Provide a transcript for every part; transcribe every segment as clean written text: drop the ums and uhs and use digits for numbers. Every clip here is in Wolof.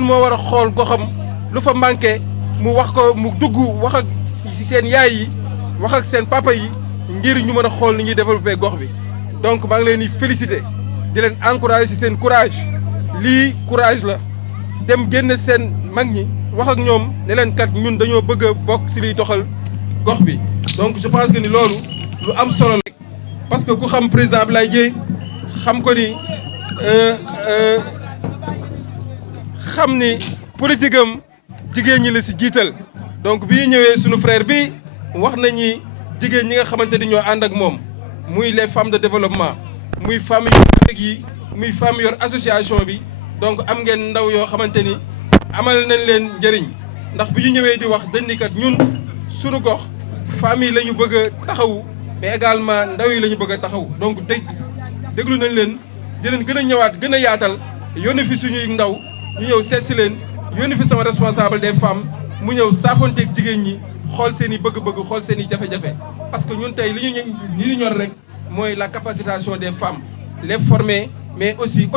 moo war a xool goxam lu fa manqué mu wax ko mu dugg wax ak si seen yaay yi wax ak seen papa yi ngir ñu mën a xool ni ñuy développé gox bi donc maa ngi leen di féliciter di leen encourager si seen courage lii courage la dem génn seen mag ñi wax ak ñoom ne leen kat ñun dañoo bëgg a bokk si liy doxal gox bi donc je pense que ni loolu lu am solo la parce que ku xam président Abdoulaye Dièye xam ko ni xam ni politique am jigéen ñi la si jiital donc bi ñu ñëwee sunu frère bi wax nañu jigéen ñi nga xamante ni ñoo ànd ak moom muy les femmes de développement muy femmes yi muy femmes yor association bi donc am ngeen ndaw yoo xamante ni amal nañ leen njëriñ ndax bi ñu ñëwee di wax dañ ni kat ñun sunu gox femmes yi la ñu bëgg a taxawu mais également ndaw yi la ñu bëgg a taxawu donc déglu nañ leen di leen gën a ñëwaat gën a yaatal yónni fi suñuy ndaw ñu ñëw seet si leen yónni fi sama responsable des femmes mu ñëw saafonteeg jigéen ñi xool seen i bëgg-bëgg xool seen i jafe-jafe parce que ñun tey li ñu ñor rek mooy la capacitation des femmes les former mais aussi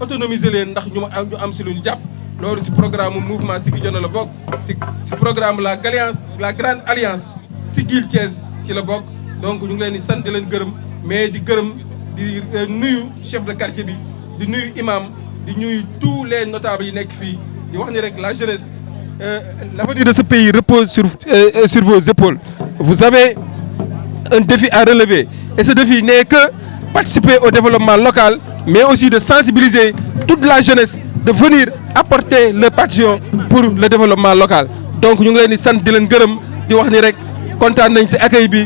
autonomiser leen ndax ñu am si lu ñu jàpp loolu si programme mouvement Siggi Jotna la bokk si programme la grande alliance Siggil Thiès ci la bokk donc ñu ngi leen di sant di leen gërëm mais di gërëm di nuyu chef de quartier bi di nuyu imam di nuyu tous les notables yi nekk fii di wax ni rek la jeunesse l'avenir de ce pays repose sur vos épaules. Vous avez un défi à relever et ce défi n'est que participer au développement local mais aussi de sensibiliser toute la jeunesse de venir apporter leur partition pour le développement local. Donc ñu ngi leen di sant di leen gërëm di wax ni rek kontaan nañ ci accueil bi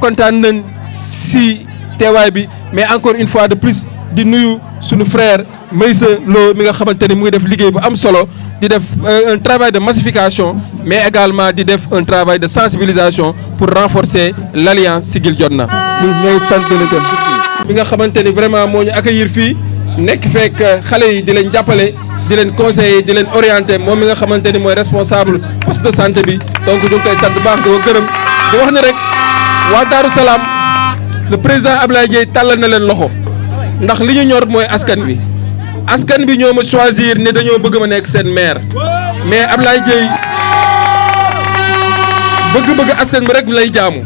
kontaan nañ ci teewaay bi mais encore une fois de plus di nuyu suñu frère Meïssa Lo mi nga xamante ni mu ngi def liggéey bu am solo di def un travail de massification mais également di def un travail de sensibilisation pour renforcer l'alliance Siggil Jotna. ñu ñooy sant di leen gërëm mi nga xamante ni vraiment moo ñu accueillir fii nekk fekk xale yi di leen jàppale di leen conseiller di leen orienter moom mi nga xamante ni mooy responsable poste de santé bi donc ñu ngi koy sant bu baax di ko gërëm di wax ni rek waa Darou Salaam le président Abdoulaye Dièye tàllal na leen loxo. ndax li ñu ñor mooy askan bi ñoo ma choisir ne dañoo bëgg ma nekk seen maire mais Abdoulaye Dièye bëgg-bëgg askan bi rek lay jaamu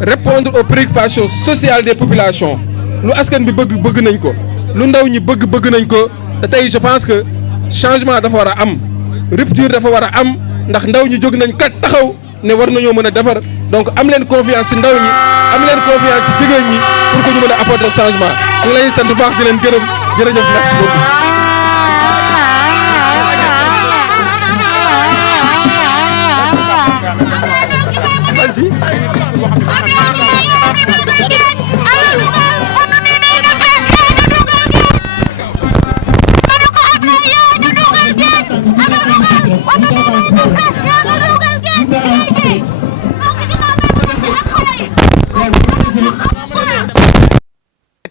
répondre aux préoccupations sociales des populations lu askan bi bëgg nañ ko lu ndaw ñi bëgg nañ ko te tey je pense que changement dafa war a am rupture dafa war a am ndax ndaw ñi jóg nañ kat taxaw ne war nañoo mën a defar donc am leen confiance ci ndaw ñi am leen confiance ci jigéen ñi pour que ñu mën a apporter changement ñu ngi lay sant bu baax di leen gërëm jërëjëf merci beaucoup.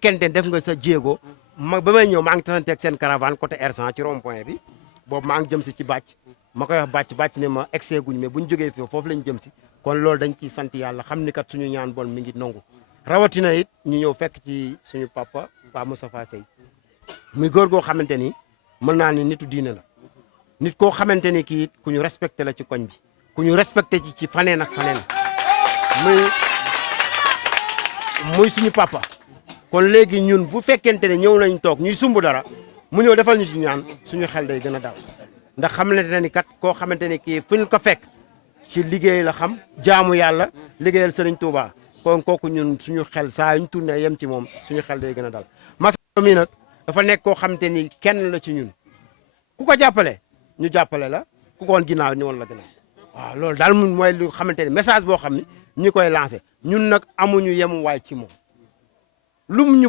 kente def nga sa jéego ma ba may ñëw maa ngi tasanteeg seen caravane côté R100 ci rond point bi boobu maa ngi jëm si ci bàcc ma koy wax bàcc ne ma excès guñ mais buñ jógee fii foofu lañ jëm si kon loolu dañ ciy sant yàlla xam ni kat suñu ñaan bon mi ngi nangu rawatina it ñu ñëw fekk ci suñu papa Moustapha Seye muy góor goo xamante ni mën naa ni nitu diine la nit koo xamante ni kii ku ñu respecté la ci koñ bi ku ñu respecté ci faneen ak faneen muy suñu papa kon léegi ñun bu fekkente ne ñëw nañ toog ñuy sumb dara mu ñëw defal ñu ci ñaan suñu xel day gën a dal ndax xamante ne ni kat koo xamante ni kii fu ñu ko fekk ci liggéey la xam jaamu yàlla liggéeyal Sëriñ Tuuba kon kooku ñun suñu xel saa ñu tourné yem ci moom suñu xel day gën a dal Massamba mi nag dafa nekk koo xamante ni kenn la ci ñun ku ko jàppale ñu jàppale la ku ko woon ginnaaw ni woon la ginnaaw waaw loolu daal mun mooy lu xamante ni message boo xam ni ñi koy lancé ñun nag amuñu yemuwaay ci moom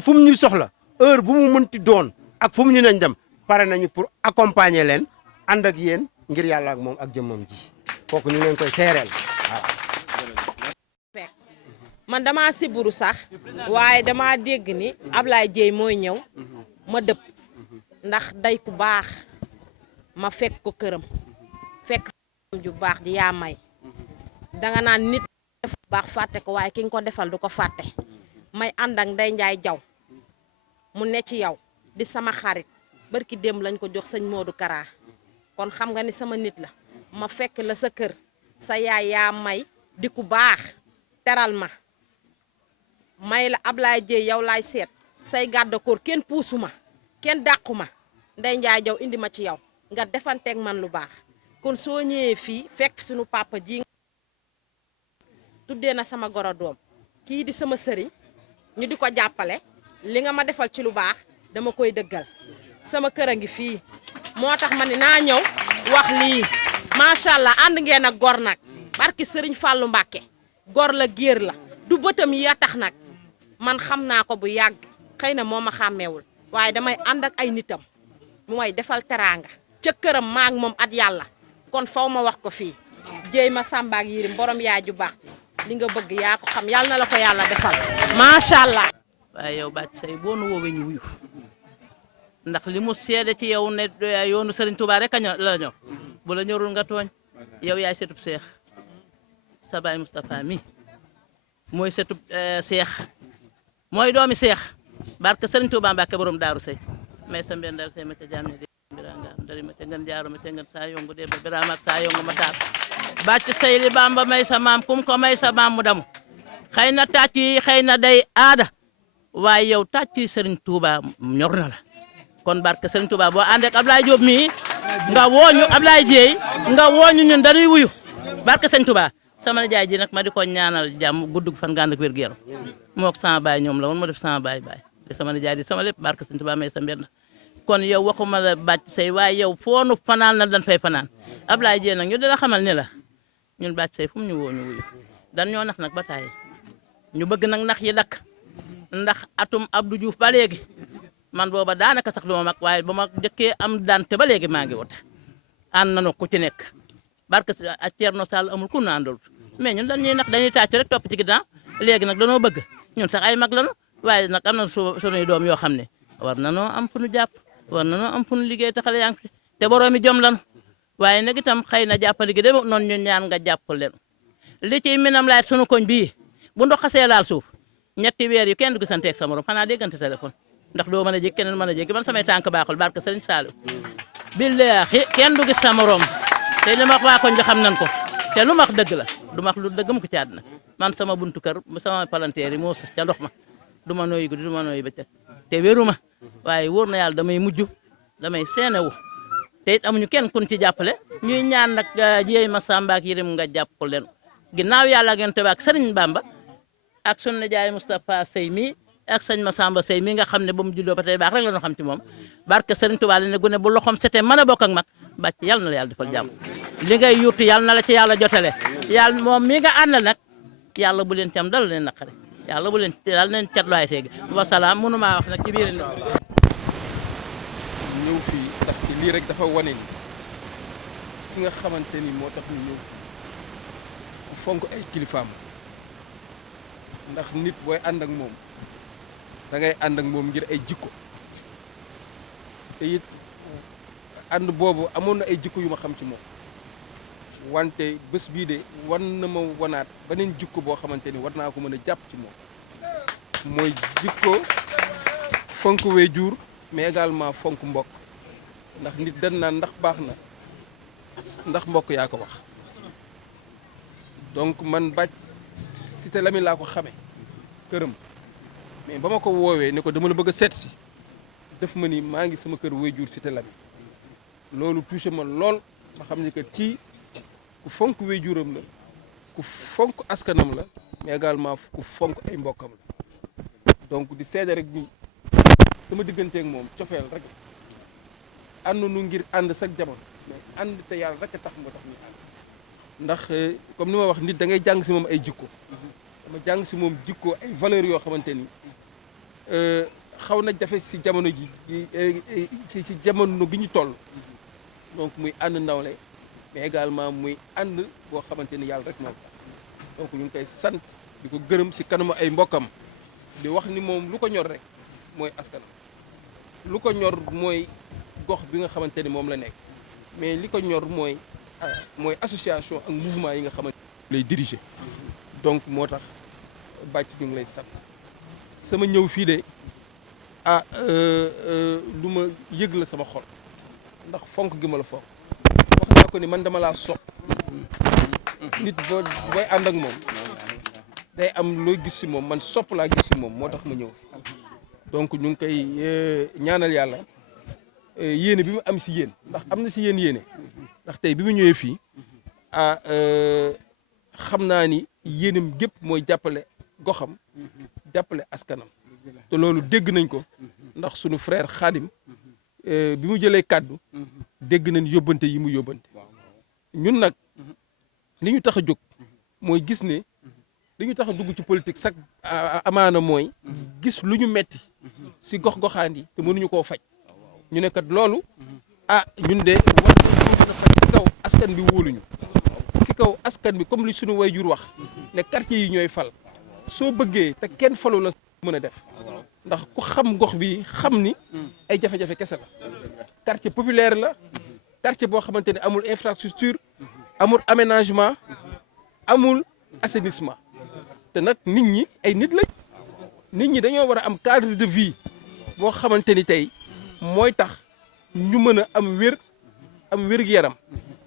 fu mu ñu soxla heure bu mu mënti doon ak fu mu ñu nañ dem pare nañu pour accompagner leen ànd ak yéen ngir yàlla ak moom ak jëmmam ji kooku ñu leen koy seereel waaw. man damaa siburu sax waaye damaa dégg ni Ablaye Dièye mooy ñëw ma dëpp ndax day ku baax ma fekk ko këram fekk ju baax di yaa may danga naan nit def baax fàtte ko waaye ki nga ko defal du ko fàtte may ànd ak Ndeye Ndiaye Diaw mu ne ci yow di sama xarit barki démb lañ ko jox sëñ Modou Kara kon xam nga ni sama nit la ma fekk la sa kër sa yaay yaa may di ku baax teral ma may la Ablaye Dieye yow laay seet say gàddakoor kenn puusu ma kenn dàqu ma Ndeye Ndiaye Diaw indi ma ci yow nga defanteeg man lu baax kon soo ñëwee fii fekk suñu papa ji tuddee na sama goro doom kii di sama sëriñ ñu di ko jàppale li nga ma defal ci lu baax dama koy dëggal sama kër a ngi fii moo tax ma ne naa ñëw wax lii macha allah ànd ngeen ak gor nag barki sëriñ Fallou Mbacke gor la géer la du bëtam yi a tax nag man xam naa ko bu yàgg xëy na moo ma xàmmeewul waaye damay ànd ak ay nitam mu may defal teraanga ca këram maak moom at yàlla kon faw ma wax ko fii jéey ma sàmbaak yirim borom yaay ju baax li nga bëgg yaa ko xam yàlla na la ko yàlla defal macha allah. waaye yow Bathie Seye boo nu woowee ñu wuyu ndax li mu seede ci yow ne yoonu Serigne Touba rek a la ñor bu la ñorul nga tooñ yow yaay setub seex sa baay Moustapha mi mooy setub seex mooy doomi seex barke Serigne Touba Mbacke borom Daaru Sey may sa mbeen dal sey ma ca jaam ne de biranga ndari ma ca ngeen jaaru ma ca ngeen saa yongu de ba birama ak saa yongu ma taal Bathie Seye li Bamba may sa maam kum ko may sa maam mu damu xëy na tàcc yi xëy na day aada waaye yow tàcc yi Serigne Touba ñor na la kon barke Serigne Touba boo ànd ak Ablaye Diop mii nga wooñu Ablaye Dieye nga wooñu ñun dañuy wuyu barke Serigne Touba sama jaay ji nag ma di ko ñaanal jàmm guddug fan nga ànd ak wér gu yaram moo ko sama baay ñoom la woon ma def sama baay di sama jaay di sama lépp barke Serigne Touba may sa mbir na kon yow waxuma la Bathie Seye waaye yow foo nu fanaan na dañ fay fanaan Ablaye Dieye nag ñu dina xamal ni la ñun Bathie Seye fu mu ñu woo ñu wuyu dan ñoo nax nag ba taay ñu bëgg nag nax yi dakk ndax atum Abdou Diouf ba léegi man booba daanaka sax lu ma mag waaye ba ma jëkkee am dante ba léegi maa ngi wote ànd nañu ku ci nekk barke a Thierno Sall amul ku naandul mais ñun dañuy nax dañuy tàcc rek topp ci ginnaaw léegi nag danoo bëgg ñun sax ay mag lañu waaye nag am na sunuy doom yoo xam ne war nanoo am fu nu jàpp war nanoo am fu nu liggéey te xale yaa ngi fi te boroomi jom lan waaye nag itam xëy na jàppali gi de noonu ñu ñaan nga jàppal leen li ciy minam laaj sunu koñ bii bu ndox xasee laal suuf ñetti weer yu kenn du gisanteeg sa morom xanaa déggante téléphone ndax doo mën a jég keneen mën a jég man samay tànk baaxul barke Serigne Saliou billaahi kenn du gis sa morom te li ma wax waa koñ bi xam nañ ko te lu ma wax dëgg la du ma wax lu dëgg mu ko ci àddina man sama buntu kër sama palanteer yi moo sës ca ndox ma du ma nooyi guddi du ma nooyi bëccëg te wéru ma waaye wóor na yàlla damay mujj damay seenewu te it amuñu kenn kun ci jàppale ñuy ñaan nag jéey ma Samba ak Yirim nga jàpp leen ginnaaw yàlla ak yonent bi ak Serigne Bamba ak sunu nijaay Moustapha Seye mi ak sëñ Massamba Seye mi nga xam ne ba mu juddoo ba tey baax rek la ñu xam ci moom barke Serigne Touba la ne gune bu loxoom setee mën a bokk ak mag Bathie yàlla na la yàlla defal jàmm li ngay yuutu yàlla na la ci yàlla jotale yàlla moom mi nga àndal nag yàlla bu leen ci am dala leen naqare yàlla bu leen yàlla leen catluwaay teegi wasalaam mënu maa wax nag ci biir ñëw fii ndax lii rek dafa wane ni ki nga xamante ni moo tax ñu ñëw ku fonk ay kilifaam ndax nit booy ànd ak moom da ngay ànd ak moom ngir ay jikko te it ànd boobu amoon na ay jikko yu ma xam ci moom wante bés bii de war na ma wanaat beneen jikko boo xamante ni war naa ko mën a jàpp ci moom mooy jikko fonk waajur mais également fonk mbokk ndax nit dañ naan ndax baax na ndax mbokk yaa ko wax donc man Bathie Cité Lamy laa ko xame këram mais ba ma ko woowee ne ko dama la bëgg a seet si def ma ni maa ngi sama kër waajur Cité Lamy loolu touché ma lool ma xam ni que ci ku fonk waajuram la ku fonk askanam la mais également ku fonk ay mbokkam la donc di seede rek ni sama digganteeg moom cofeel rek ànd nu ngir ànd sax jamono mais ànd te yàlla rek a tax moo tax ñu ànd ndax comme ni ma wax nit da ngay jàng si moom ay jikko dama jàng si moom jikko ay valeurs yoo xamante ni xaw na jafe si jamono ji ci jamono gi ñu toll donc muy ànd nawle mais également muy ànd boo xamante ni yàlla rek moo tax donc ñu ngi koy sant di ko gërëm si kanamu ay mbokkam di wax ni moom lu ko ñor rek mooy askanam lu ko ñor mooy gox bi nga xamante ni moom la nekk mais li ko ñor mooy association ak mouvement yi nga xamante lay diriger donc moo tax Bathie ñu ngi lay sant sama ñëw fii de lu ma yëg la sama xol ndax fonk gi ma la fonk ko ni man dama laa sopp nit booy ànd ak moom day am looy gis si moom man sopp laa gis si moom moo tax ma ñëw donc ñu ngi koy ñaanal yàlla yéene bi mu am si yéen ndax am na si yéen yéene ndax tey bi mu ñëwee fii xam naa ni yéenam gépp mooy jàppale goxam jàppale askanam te loolu dégg nañ ko ndax sunu frère Khadim bi mu jëlee kàddu dégg nañ yóbbante yi mu yóbbante ñun nag li ñu tax a jóg mooy gis ne li ñu tax a dugg ci politique sax amaana mooy gis lu ñu metti si gox-goxaan yi te mënuñu koo faj ñu ne kat loolu ñun de war nañu mën a faj si kaw askan bi wóoluñu si kaw askan bi comme li suñu wayjur wax ne quartier yi ñooy fal soo bëggee te kenn falu la mën a def ndax ku xam gox bi xam ni ay jafe-jafe kese la quartier populaire la quartier boo xamante ne amul infrastructure amul aménagement amul assainissement te nag nit ñi ay nit lañ nit ñi dañoo war a am cadre de vie boo xamante ni tey mooy tax ñu mën a am wér-gu-yaram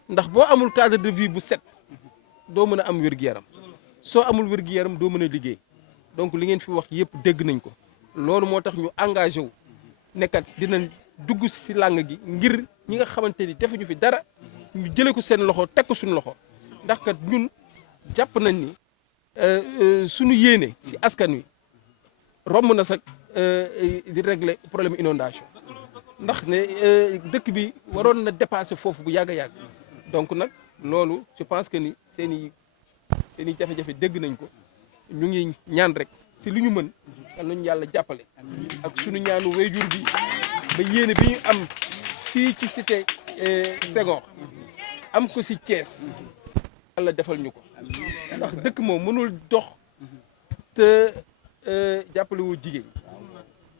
ndax boo amul cadre de vie bu set doo mën a am wér-gu-yaram soo amul wér-gu-yaram doo mën a liggéey donc li ngeen fi wax yëpp dégg nañ ko loolu moo tax ñu engagé wu nekkat dinañ dugg si làng gi ngir ñi nga xamante ni defuñu fi dara ñu jëlee ko seen loxo teg ko suñu loxo ndax kat ñun jàpp nañ ni suñu yéene si askan wi romb na sax di régler problème inondation ndax ne dëkk bi waroon na dépasser foofu bu yàgg a yàgg donc nag loolu je pense que ni seen i jafe-jafe dégg nañ ko ñu ngi ñaan rek si lu ñu mën yal nañu yàlla jàppale ak suñu ñaanu wayjur bi ba yéene bi ñu am fii ci cité Senghor am ko si Thiès yàlla defal ñu ko ndax dëkk moom mënul dox te jàppale wu jigéen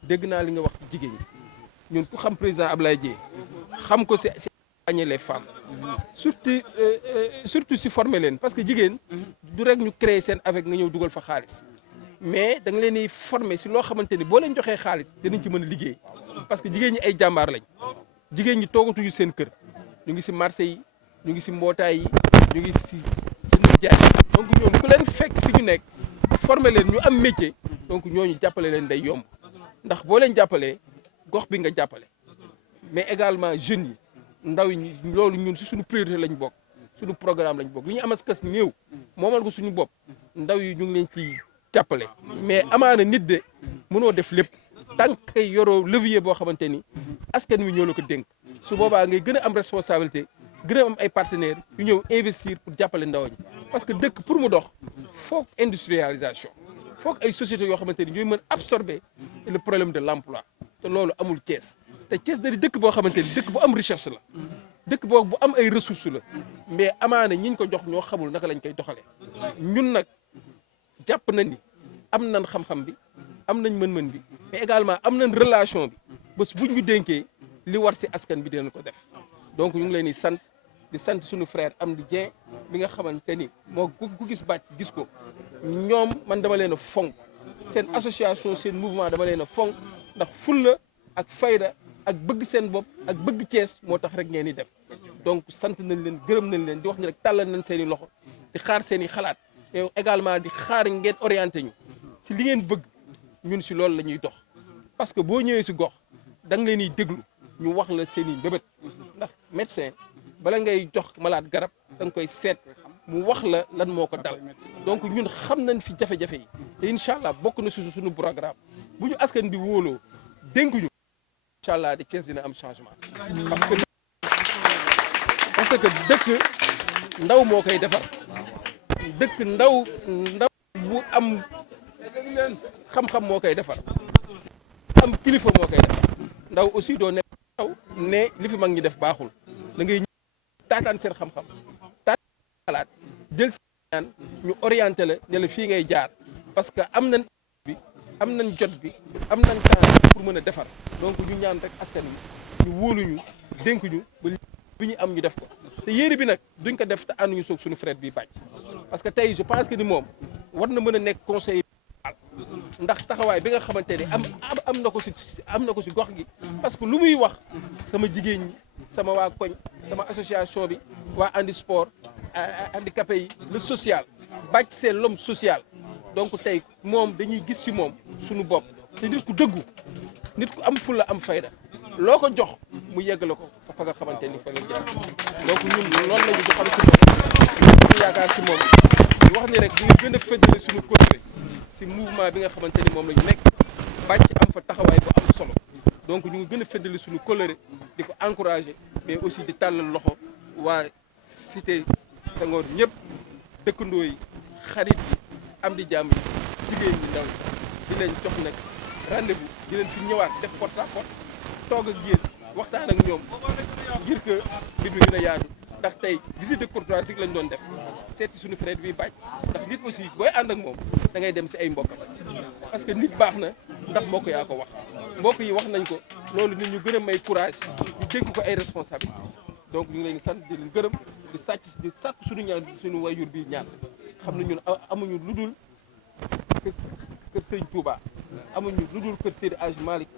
dégg naa li nga wax jigéen ñun ku xam président Ablaye Dièye xam ko si accompagner les femmes surtout si former leen parce que jigéen du rek ñu créer seen avec nga ñëw dugal fa xaalis mais da nga leen di former si loo xamante ni boo leen joxee xaalis dinañ ci mën a liggéey parce que jigéen ñi ay jàmbaar lañ jigéen ñi toogatuñu seen kër ñu ngi si marché yi ñu ngi si mbootaay yi ñu ngi si jaay donc ñoom ku leen fekk fi ñu nekk former leen ñu am métier donc ñooñu jàppale leen day yomb ndax boo leen jàppalee gox bi nga jàppale mais également jeunes yi ndaw yi loolu ñun si suñu priorité lañ bokk suñu programme lañ bokk li ñu amas kas néew moomal ko suñu bopp ndaw yi ñu ngi leen ci jàppale mais amaana nit de mënoo def lépp tant que yoroo levier boo xamante ni askan wi ñoo la ko dénk su boobaa ngay gën a am responsabilité gën a am ay partenaires yu ñëw investir pour jàppale ndaw ñi parce que dëkk pour mu dox foog industrialisation foog ay sociétés yoo xamante ni ñooy mën absorber le problème de l'emploi te loolu amul Thiès te Thiès da di dëkk boo xamante ni dëkk bu am recherche la dëkk boobu bu am ay ressources la mais amaana ñiñ ko jox ñoo xamul naka lañ koy doxalee ñun nag jàpp nañ ni am nañ xam-xam bi am nañ mën-mën bi mais également am nañ relation bi bés buñ ñu dénkee li war si askan bi dinañ ko def donc ñu ngi leen di sant suñu frère Amdy Dieng bi nga xamante ni moo ku gis bàcc gis ko ñoom man dama leen a fonk seen association seen mouvement dama leen a fonk ndax fulla ak fayda ak bëgg seen bopp ak bëgg Thiès moo tax rek ngeen di def donc sant nañ leen gërëm nañ leen di wax ni rek tàllal nañ seen i loxo di xaar seen i xalaat mais également di xaar ngeen orienté ñu si li ngeen bëgg ñun si loolu la ñuy dox parce que boo ñëwee si gox da nga leen di déglu ñu wax la seen i mbébét ndax médecin bala ngay jox malade garab da nga koy seet mu wax la lan moo ko dal donc ñun xam nañ fi jafe-jafe yi te incha allah bokk na si suñu programme bu ñu askan bi wóoloo dénkuñu incha allah de Thiès dina am changement parce que dëkk ndaw moo koy defar dëkk ndaw bu am xam-xam moo koy defar am kilifa moo koy defar ndaw aussi doo nekk ndaw ne li fi mag ñi def baaxul da ngay taataan seen xam-xam taataan xalaat jël seen ñaan ñu orienté la ne la fii ngay jaar parce que am nañ bi am nañ jot bi am nañ temps pour mën a defar donc ñu ñaan rek askan wi ñu wóoluñu dénk ñu ba bi ñu am ñu def ko te yéene bi nag duñ ko def te ànduñu soog suñu frère bi bàcc parce que tey je pense que ni moom war na mën a nekk conseiller ndax taxawaay bi nga xamante ne am na ko si gox gi parce que lu muy wax sama jigéen ñi sama waa koñ sama association bi waa andi sport handicapé yi le social bàcc c'est l'homme social donc tey moom dañuy gis ci moom suñu bopp te nit ku dëggu nit ku am fulla am fayda loo ko jox mu yeggale ko fa nga xamante ni fa nga jaar donc ñun loolu la ñu di xam ci moom ñu yaakaar ci moom wax ni rek dina gën a féddale suñu côté ci mouvement bi nga xamante ni moom la ñu nekk bàcc am fa taxawaay bu am solo donc ñu ngi gën a féddale suñu colère di ko encourager mais aussi di tàllal loxo waa cité Senghor ñëpp dëkkandoo yi xarit yi am di jàmm yi jigéen ñi ndaw di leen jox nag rendez-vous di leen fi ñëwaat def porte à porte toog ak yéen waxtaan ak ñoom ngir que mbir mi gën a yaatu ndax tey visite de courtoisie lañ doon def seeti suñu frère bi bàcc ndax nit aussi booy ànd ak moom da ngay dem si ay mbokkam parce que nit baax na ndax mbokk yaa ko wax mbokk yi wax nañ ko loolu nit ñu gën a may courage ñu dénk ko ay responsabilité donc ñu ngi leen sant di leen gërëm di sàkk suñu ñaan suñu wayjur bi ñaan xam ne ñun amuñu lu dul kër Sëriñ Touba amuñu lu dul kër Seydi Hadji Malick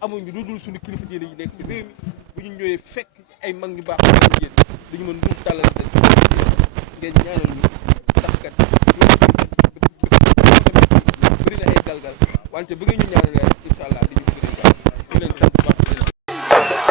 amuñu lu dul suñu kilifa diine yi nekk ci réew mi bu ñu ñëwee fekk ay mag ñu baax ñu yéen dañu mën lu tàllal te ngeen ñaanal ñu ndax kat bëri na ay galgal wante bu ngeen ñu ñaanal rek incha allah dañu bëri ñu leen sant bu baax.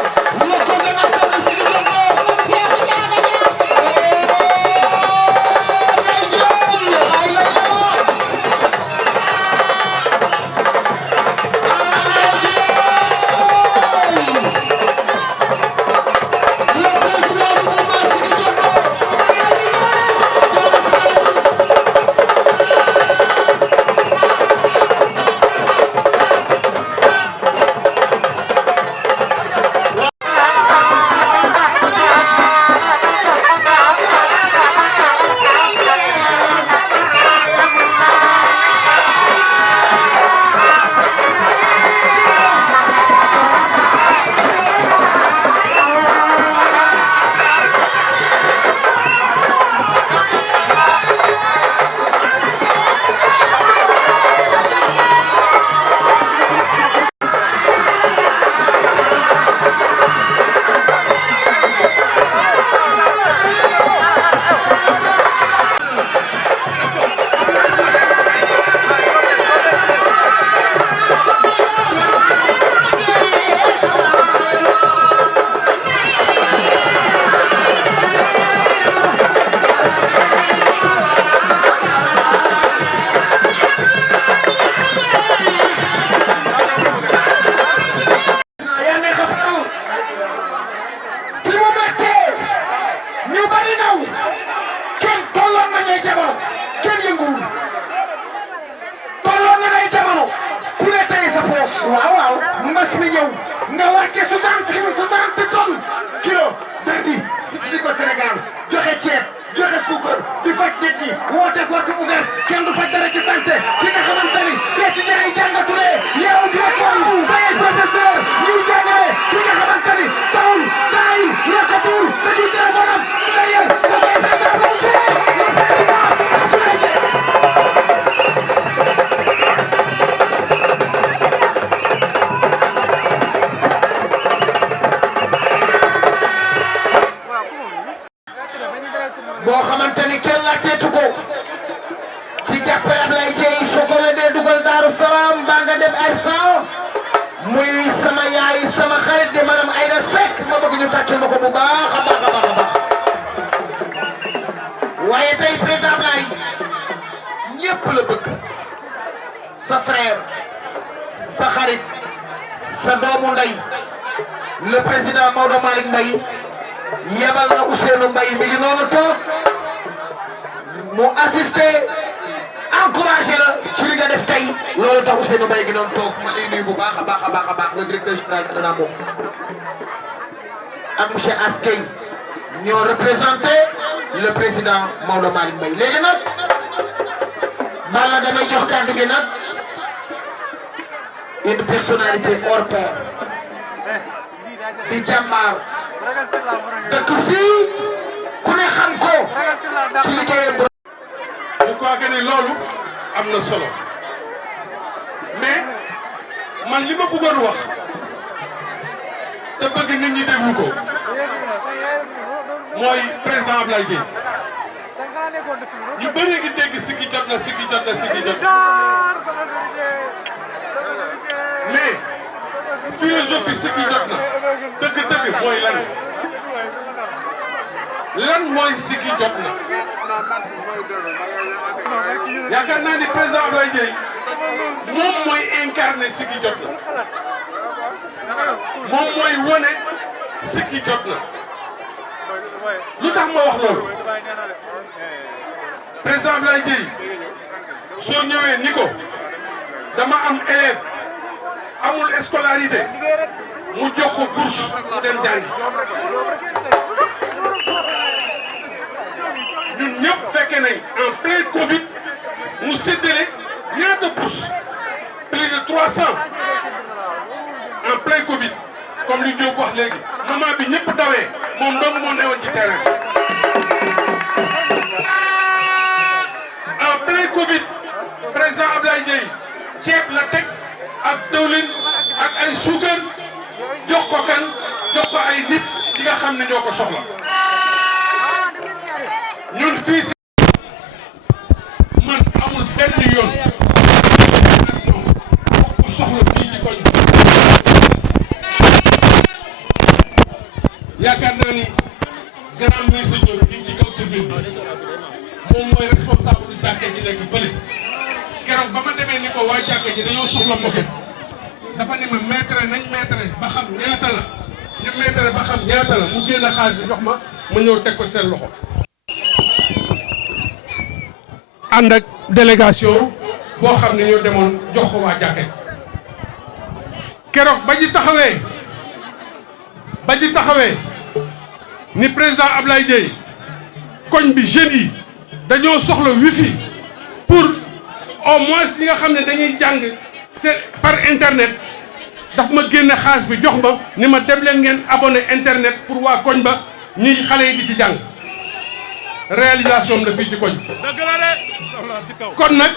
waaw waaw mbas mi ñëw nga wàcce 60 tonnes kilo berdi di ko Sénégal joxe ceeb joxe suukar di faj nit ñi woote porte ouverte kenn du faj dara ci santé ki nga xamante ni étudiants yi jàngatulee yow di école bay professeur ñuy jàngale ki nga xamante ni tawul taayul nekkatul dañu téléphone am dayel ba bay dada bonjour le président boo xamante ni kenn laajteetu ko ci jàppale Ablaye Dieye soo ko la dee dugal Daaru Salaam mbaa nga dem Arsan muy sama yaay sama xarit di madame Aïda Seck ma bëgg ñu tàccul ma ko bu baax a baax a baax a baax waaye tey président Ablaye ñëpp la bëgg sa frère sa xarit sa doomu ndey le président Maodo Malick Mbaye yebal na Ousseynou Mbaye mi ngi noonu toog mu assisté encouragé la ci li nga def tey loolu tax Ousseynou Mbaye gi noonu toog ma lay nuyu bu baax a baax a baax a baax le directeur général de la moom ak monsieur Askey ñoo représenté le président Maodo Malick Mbaye léegi nag bala damay jox kàddu gi nag une personnalité hors pair di jàmbaar dëkk fii ku ne xam ko ci liggéeyam. je crois que ne loolu am na solo mais man li ma bëggoon wax te bëgg nit ñi déglu ko mooy président Ablaye Dièye ñu bëri ngi dégg sikki jot na sikki jot na sikki jot na mais philosophie sikki jot na dëgg-dëgg mooy lan mooy sikki jot na yaakaar naa ni président Ablaye Dièye moom mooy incarné sikki jot na moom mooy wone sikki jot na lu tax ma wax loolu président Ablaye Dièye soo ñëwee ni ko dama am élève amul scolarité mu jox ko bourse mu dem jàngi ñun ñëpp fekke nañ en plein Covid mu séddale ñaata bourse plus de 300 en plein Covid comme li Diop wax léegi moment bi ñëpp dawee moom dong moo newoon ci terrain en plein Covid président Ablaye Dièye ceeb la teg ak dëwlin ak ay suukar jox ko kan jox ko ay nit yi nga xam ne ñoo ko soxla ñun fii si man amul benn yoon ko soxla fii ci koñ yaakaar naa ni grand ministre Diop ñu ngi ci kaw tribune bi moom mooy responsable du jàkke ji nekk fële keroog ba ma demee ni ko waa jàkke ji dañoo soxla moket dafa ne ma maître nañ maître ba xam ñaata la ñu maître ba xam ñaata la mu génn xaalis bi jox ma ñëw teg ko seen loxo ànd ak délégation boo xam ne ñoo demoon jox ko waa jàkke keroog ba ji taxawee ni président Ablaye Dièye koñ bi jeunes yi dañoo soxla wifi pour au moins ñi nga xam ne dañuy jàng par internet daf ma génne xaalis bi jox ma ni ma dem leen ngeen abonné internet pour waa koñ ba ñi xale yi di ci jàng réalisation la fii ci koñ bi kon nag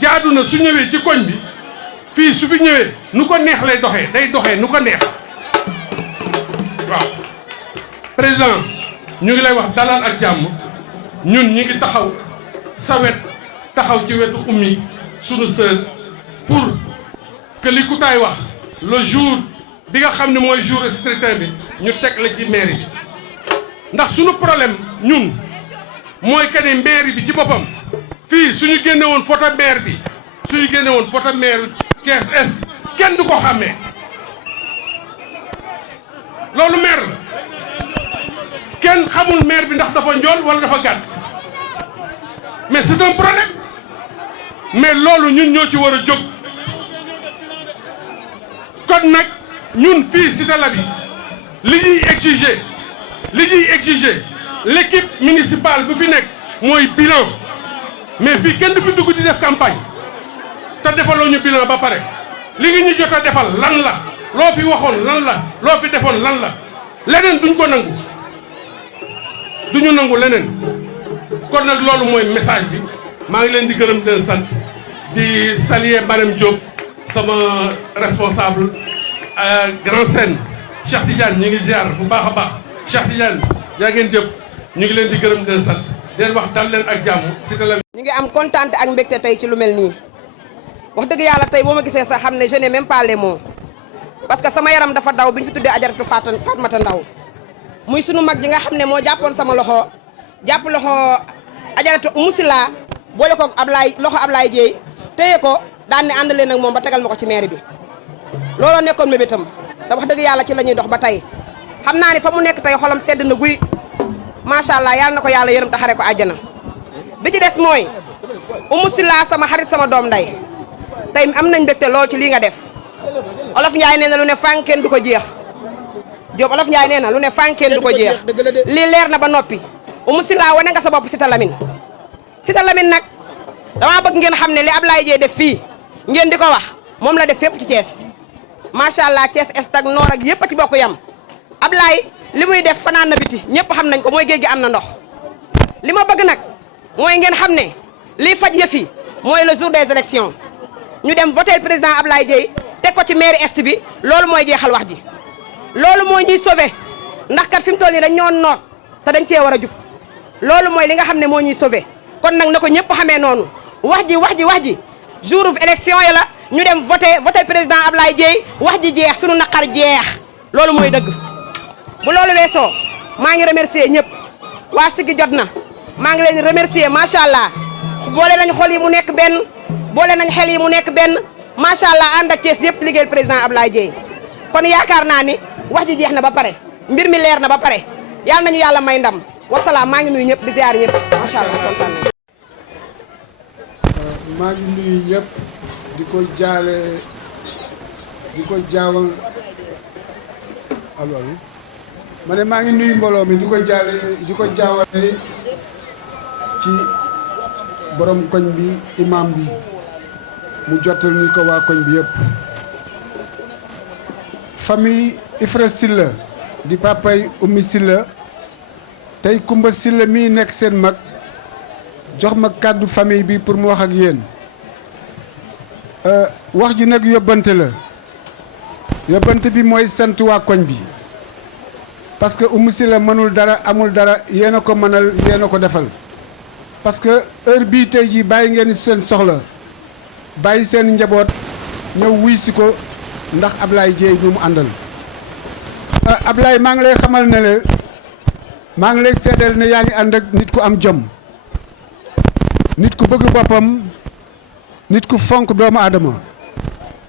jaadu na su ñëwee ci koñ bi fii su fi ñëwee nu ko neex lay doxee day doxee nu ko neex waaw président ñu ngi lay wax dalal ak jàmm ñun ñi ngi taxaw sa wet taxaw ci wetu ummi sunu sœur pour que li Koutaay wax le jour bi nga xam ne mooy jour scrutin bi ñu teg la ci mairie bi ndax sunu problème ñun mooy que ne mairie bi ci boppam fii suñu génne woon photo maire bi suñu génne woon photo maire Thiès Est kenn du ko xàmmee loolu maire la kenn xamul maire bi ndax dafa njool wala dafa gàtt mais c'est un problème mais loolu ñun ñoo ci war a jóg kon nag ñun fii Cité Lamy li ñuy exiger l'équipe municipale bu fi nekk mooy bilan mais fii kenn du fi dugg di def campagne te defaloo ñu bilan ba pare li ngi ñu jot a defal lan la loo fi waxoon lan la loo fi defoon lan la leneen duñ ko nangu duñu nangu leneen kon nag loolu mooy message bi maa ngi leen di gërëm di leen sant di saluer Madame Diop sama responsable Grand Sène Cheikh Tidiane ñu ngi ziar bu baax a baax Cheikh Tidiane yaa ngeen jëf ñu ngi leen di gërëm di leen sant di leen wax dal leen ak jàmm Cité Lamy. ñu ngi am kontaan ak mbégte tey ci lu mel nii wax dëgg yàlla tey boo ma gisee sax xam ne je n'ai même pas les mots parce que sama yaram dafa daw bi ñu fi tuddee ajaratu Fatmata Ndaw muy sunu mag ji nga xam ne moo jàppoon sama loxo jàpp loxo ajaratu Moussila boole ko loxo Ablaye Dièye téye ko daan ne ànd leen ak moom ba tegal ma ko ci mairie bi looloo nekkoon mébétam te wax dëgg yàlla ci la ñuy dox ba tey xam naa ne fa mu nekk tey xolam sedd na guy macha allah yàlla na ko yàlla yërëm taxare ko àjjana bi ci des mooy Moussila sama xarit sama doom nday tey am nañ mbégte lool ci lii nga def Olof Ndiaye nee na lu ne fànkeen du ko jeex Diop Olof Ndiaye nee na lu ne fànkeen du ko jeex lii leer na ba noppi Moussila wane nga sa bopp Cité Lamy Cité Lamy nag dama bëgg ngeen xam ne li Ablaye Dièye def fii ngeen di ko wax moom la def fépp ci Thiès macha allah Thiès Est ak Nord ak yëpp a ci bokk yam Ablaye li muy def fanaan na biti ñëpp xam nañ ko mooy géej gi am na ndox li ma bëgg nag mooy ngeen xam ne liy faj yëf yi mooy le jour des élections ñu dem voter président Ablaye Dièye teg ko ci mairie Est bi loolu mooy jeexal wax ji loolu moo ñuy sauver ndax kat fi mu toll nii dañ ñoo noot te te dañ cee war a jug loolu mooy li nga xam ne moo ñuy sauver kon nag na ko ñëpp xamee noonu wax ji jour élection yi la ñu dem voté président Ablaye Dieye wax ji jeex sunu naqar jeex loolu mooy dëgg bu loolu weesoo maa ngi remercier ñëpp waa Siggi jot na maa ngi leen remercier macha allah boole nañ xol yi mu nekk benn boole nañ xel yi mu nekk benn macha allah ànd ak Thiès yëpp liggéeyal président Ablaye Dieye kon yaakaar naa ni wax ji jeex na ba pare mbir mi leer na ba pare yàlla nañu yàlla may ndam wasalaam maa ngi nuyu ñëpp di ziar ñëpp macha allah kontaan nañu. maa ngi nuyu ñëpp di ko jaawal alors ma ne maa ngi nuyu mbooloo mi di ko jaawale ci borom koñ bi imam bi mu jotal ñu ko waa koñ bi yëpp. famille Ifra Silla di papay Oumy Silla tey Kumba Silla mii nekk seen mag jox ma kàddu famille bi pour mu wax ak yéen wax ju nag yóbbante la yóbbante bi mooy sant waa koñ bi parce que Oumy Silla mënul dara amul dara yéen a ko mënal yéen a ko defal parce que heure bii tey jii bàyyi ngeen seen soxla bàyyi seen njaboot ñëw wuy si ko ndax Ablaye Dieye ñu mu àndal Ablaye maa ngi lay xamal ne la maa ngi lay seedeel ne yaa ngi ànd ak nit ku am jom nit ku bëgg boppam nit ku fonk doomu aadama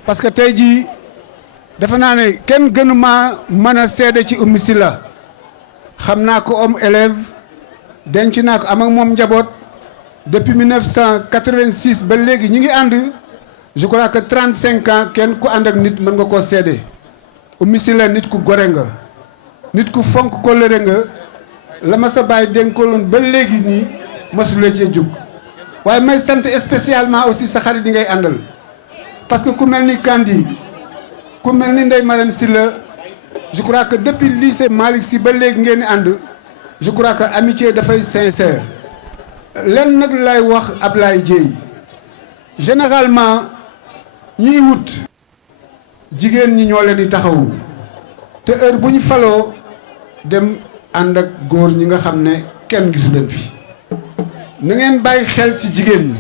parce que tey jii defe naa ne kenn gënu maa mën a seede ci Oumy Silla xam naa ko homme élève denc naa ko am ak moom njaboot depuis 1986 ba léegi ñu ngi ànd je crois que 35 ans kenn ku ànd ak nit mën nga koo seede Oumy Silla nit ku gore nga nit ku fonk kóllëre nga la ma sa baay dénkoloon ba léegi nii mësula cee jóg waaye may sant spécialement aussi sa xarit yi ngay àndal parce que ku mel ni Kandi ku mel ni Ndeye Marème Silla je crois que depuis lycée Malick Sy ba léegi ngeen di ànd je crois que amitié dafay sincère lenn nag lay wax Ablaye Dieye généralement ñuy wut jigéen ñi ñoo leen di taxawu te heure bu ñu faloo dem ànd ak góor ñi nga xam ne kenn gisu leen fi na ngeen bàyyi xel ci jigéen ñi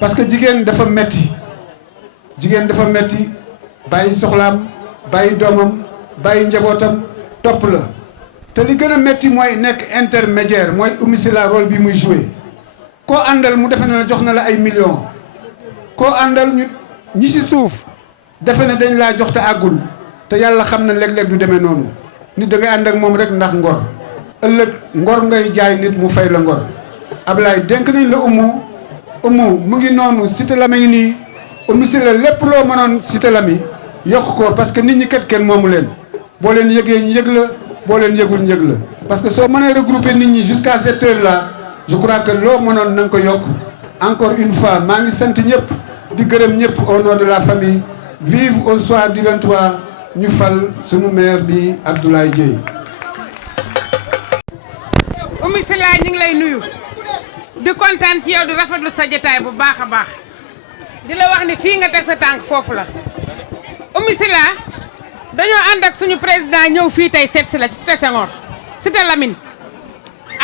parce que jigéen dafa metti bàyyi soxlaam bàyyi doomam bàyyi njabootam topp la te li gën a metti mooy nekk intermédiaire mooy Oumy Silla rôle bi muy joué koo àndal mu defe ne la jox na la ay millions koo àndal ñi ci suuf defe ne dañ laa jox te àggul te yàlla xam na léeg-léeg du demee noonu nit da ngay ànd ak moom rek ndax ngor ëllëg ngor ngay jaay nit mu fay la ngor Ablaye dénk nañ la Oumou mu ngi noonu Cité Lamy ngi nii Oumy Silla lépp loo mënoon Cité Lamy yokk ko parce que nit ñi kat kenn moomu leen boo leen yëgee ñu yëg la boo leen yëgul ñu yëg la parce que soo mënee regrouper nit ñi jusqu'à cette heure là je crois que loo mënoon na nga ko yokk encore une fois maa ngi sant ñëpp di gërëm ñëpp au nom de la famille vive au soir du 23 ñu fal sunu maire bi Abdoulaye Dieye. Oumy Silla ñu ngi lay nuyu di kontaan ci yow di rafetlu sa jotaay bu baax a baax di la wax ni fii nga teg sa tànk foofu la Oumy Silla dañoo ànd ak suñu président ñëw fii tey seet si la ci Cité Senghor Cité Lamine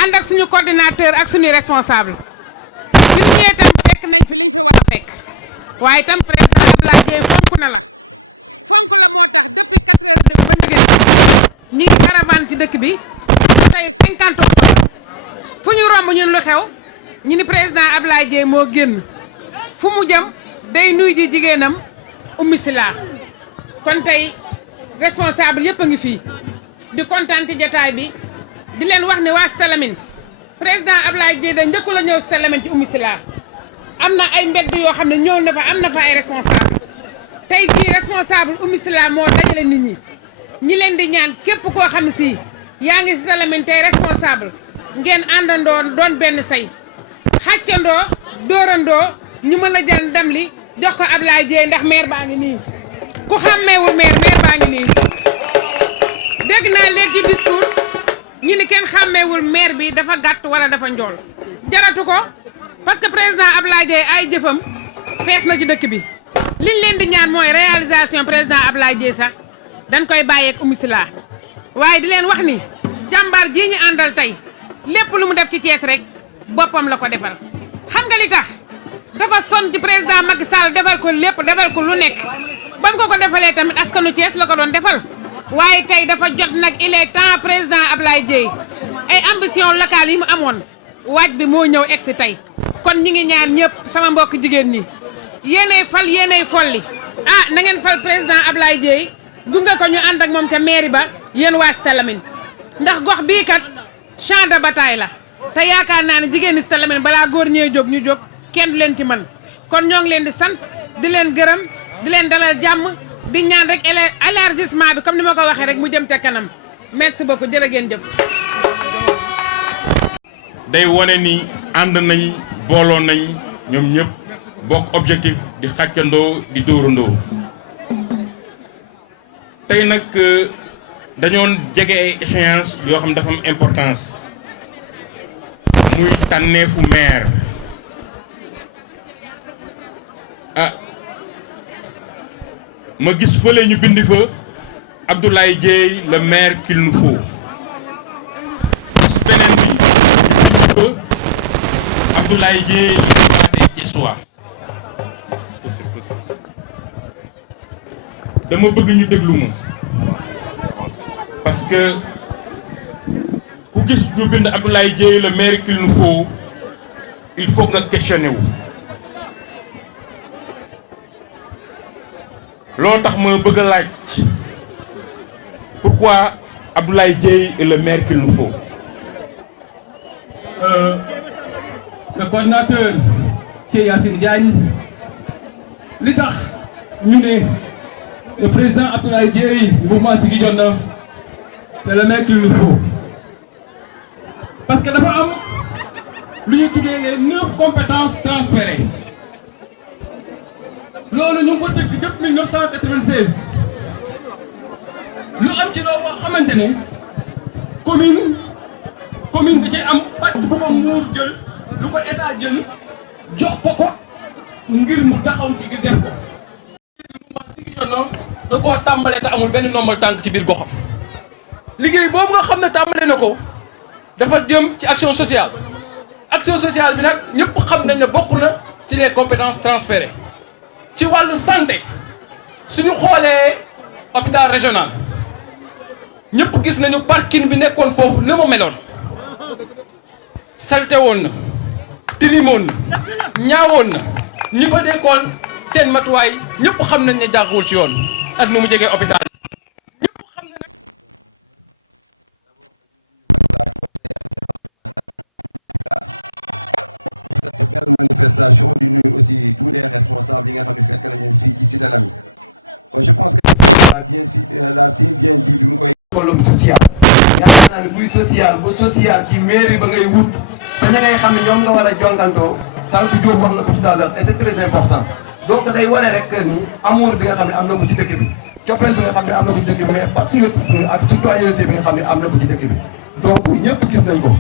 ànd ak suñu coordinateur ak suñuy responsable bi ñu ñëwee tam fekk nañ fi fekk waaye tam président Abdoulaye Dieye fonk na la ñi ngi caravane ci dëkk bi tey 50 fu ñu romb ñun lu xew ñu ni président Abdoulaye Dieye moo génn fu mu jëm day nuy ji jigéenam Oumy Silla kon tey responsable yëpp a ngi fii di kontaan ci jotaay bi di leen wax ne waa Cité Lamine président Abdoulaye Dieye da njëkku la ñëw Cité Lamine ci Oumy Silla am na ay mbedd yoo xam ne ñëw na fa am na fa ay responsable tey jii responsable Oumy Silla moo dajale nit ñi leen di ñaan képp koo xam si yaa ngi Cité Lamine tey responsable ngeen àndandoo doon benn say xàccandoo dóorandoo ñu mën a jël ndam li jox ko Abdoulaye Dieye ndax maire baa ngi nii ku xàmmeewul maire baa ngi nii dégg naa léegi ci discours ñu ni kenn xàmmeewul maire bi dafa gàtt wala dafa njool jaratu ko parce que président Abdoulaye Dieye ay jëfam fees na ci dëkk bi liñ leen di ñaan mooy réalisation président Abdoulaye Dieye sax dañ koy bàyyeeg Oumy Silla waaye di leen wax ni jàmbaar jii ñu àndal tey lépp lu mu def ci Thiès rek boppam la ko defal xam nga li tax dafa sonn ci président Macky Sall defal ko lépp defal ko lu nekk ba mu ko defalee tamit askanu Thiès la ko doon defal waaye tey dafa jot nag il est temps président Ablaye Dieye ay ambition locale yi mu amoon waaj bi moo ñëw egsi tey kon ñi ngi ñaan ñëpp sama mbokk jigéen ñi yéenay fal yéenay folli na ngeen fal président Ablaye Dieye gunge ko ñu ànd ak moom te mairie ba yéen waa Cité Lamy ndax gox bii kat champ de bataille la te yaakaar naa ne jigéen ñi Cité Lamy balaa góor ñee jóg ñu jóg kenn du leen ci mën kon ñoo ngi leen di sant di leen gërëm di leen dalal jàmm di ñaan rek élargissement bi comme ni ma ko waxee rek mu jëm te kanam merci beaucoup jërë ngeen jëf. day wone ni ànd nañ booloo nañ ñoom ñëpp bokk objectif di xàccandoo di dóorandoo tey nag dañoon jege ay échéance yoo xam dafa am importance muy tànneefu maire ma gis fële ñu bind fa Abdoulaye Dieye le maire qu'il nous faut gis beneen bi ñu bind fa Abdoulaye Dieye le roi des Thiessois dama bëgg ñu déglu ma parce que ku gis ñu bind Abdoulaye Dieye le maire qu'il nous faut il faut nga questionner wu loo tax ma bëgg a laaj pourquoi Abdoulaye Dieye est le maire qu'il nous faut. Le coordinateur qui est Yacine Diagne li tax ñu ne le président Abdoulaye Dieye mouvement Siggi Jotna c'est le maire qu'il nous faut parce que dafa am lu ñu tuddee les 9 compétences transférées loolu ñu ngi ko tëgg depuis 1996 lu am ci loo xamante ne commune bi ci am pàcc bu ko muur jël lu ko état jël jox ko ngir mu taxaw ci ngir def ko. mouvement Siggi Jotna da koo tàmbalee te amul benn nombal tànk ci biir goxam liggéey boobu nga xam ne tàmbalee na ko dafa jëm ci action sociale bi nag ñëpp xam nañ ne bokk na ci les compétences transférées ci wàllu santé suñu xoolee hôpital régional ñëpp gis nañu parking bi nekkoon foofu ne mu meloon salte woon na tilimoon na ñaawoon na ñi fa dekkoon seen matuwaay ñëpp xam nañ ne jaaxuwul ci yoon ak nu mu jegee hôpital ñëpp xam ne nag problème social yaakaar naa ne buy social bu social ci mairie ba ngay wut te ña ngay xam ne ñoom nga war a jonkantoo sànq Diop wax na ko tout à l'heure et c'est très important donc day wane rek ni amour bi nga xam ne am na ko ci dëkk bi cofeel bi nga xam ne am na ko ci dëkk bi mais patriotisme ak citoyenneté bi nga xam ne am na ko ci dëkk bi donc ñëpp gis nañ ko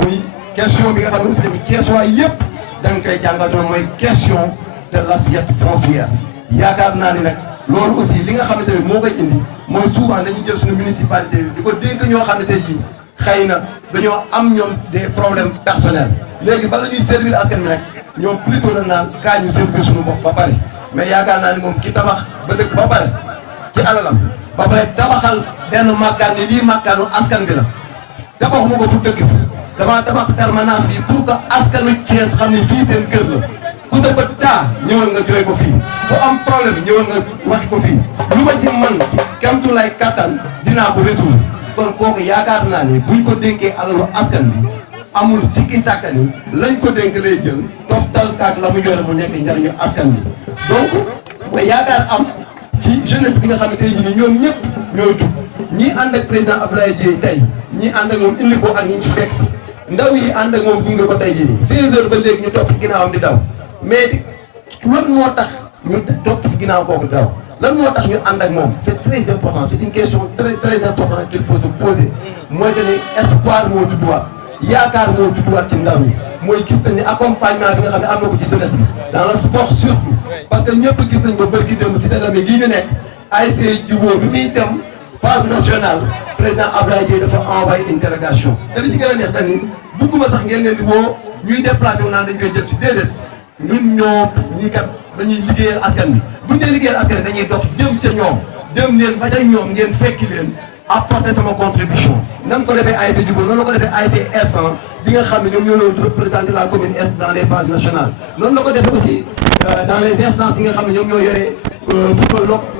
muy question bi nga xam ne aussi tamit Thiessois yëpp da nga koy jàngatoo mooy question de l'assiette foncière yaakaar naa ni nag loolu aussi li nga xam ne tamit moo koy indi mooy souvent dañuy jël suñu municipalité bi di ko dénk ñoo xam ne tey jii xëy na dañoo am ñoom des problèmes personnels léegi bala ñuy servir askan bi nag ñoom plutôt la naan kaa ñu servir suñu bopp ba pare mais yaakaar naa ni moom ki tabax ba dëkk ba pare ci alalam ba pare tabaxal benn makkaan ni lii makkaanu askan bi la tabaxuma ko pour dëkk bi dama tabax permanence bi pour que askanu Thiès xam ne fii seen kër la ku sa bët taa ñëwal nga jooy ko fii bu am problème ñëwal nga waxi ko fii lu ma ci man ci kamtu lay kattan dinaa ko résoudre kon kooku yaakaar naa ne buñ ko dénkee alalu askan bi amul sikki sàkka ni lañ ko dénk lay jël toftal kaak la mu yore mu nekk njariñu askan bi donc mooy yaakaar am ci jeunesse bi nga xam ne tey jii nii ñoom ñëpp ñoo jug ñii ànd ak président Abdoulaye Dieye tey ñii ànd ak moom indi ko ak ñi ci fekk si ndaw yi ànd ak moom gunge ko tey jii nii 16 heures ba léegi ñu topp ci ginnaawam di daw mais lan moo tax ñu topp ci ginnaaw kooku daw lan moo tax ñu ànd ak moom c'est très important c'est une question très importante qu'il faut se poser mooy que ni espoir moo judduwaat yaakaar moo judduwaat ci ndaw ñi mooy gis nañ ne accompagnement bi nga xam ne am na ko ci jeunesse bi dans le sport surtout parce que ñëpp gis nañ ko bërki démb si dagame gii ñu nekk ASC Jubóo bi muy dem phase nationale président Abdoulaye Dièye dafa envoyé une délégation te li ci gën a neex tamit bugguma sax ngeen leen di woo ñuy déplacé wu naan dañ koy jël si déedéet ñun ñoo ñi kat dañuy liggéeyal askan bi buñ dee liggéeyal askan bi dañuy dox jëm ca ñoom dem leen ba ca ñoom ngeen fekki leen apporter sama contribution nan ko defee ASC Djigo noonu la ko defee ASC Est bi nga xam ne ñoom ñoo doon représenter la commune Est dans les phases nationales noonu la ko defee aussi dans les instances yi nga xam ne ñoom ñoo yore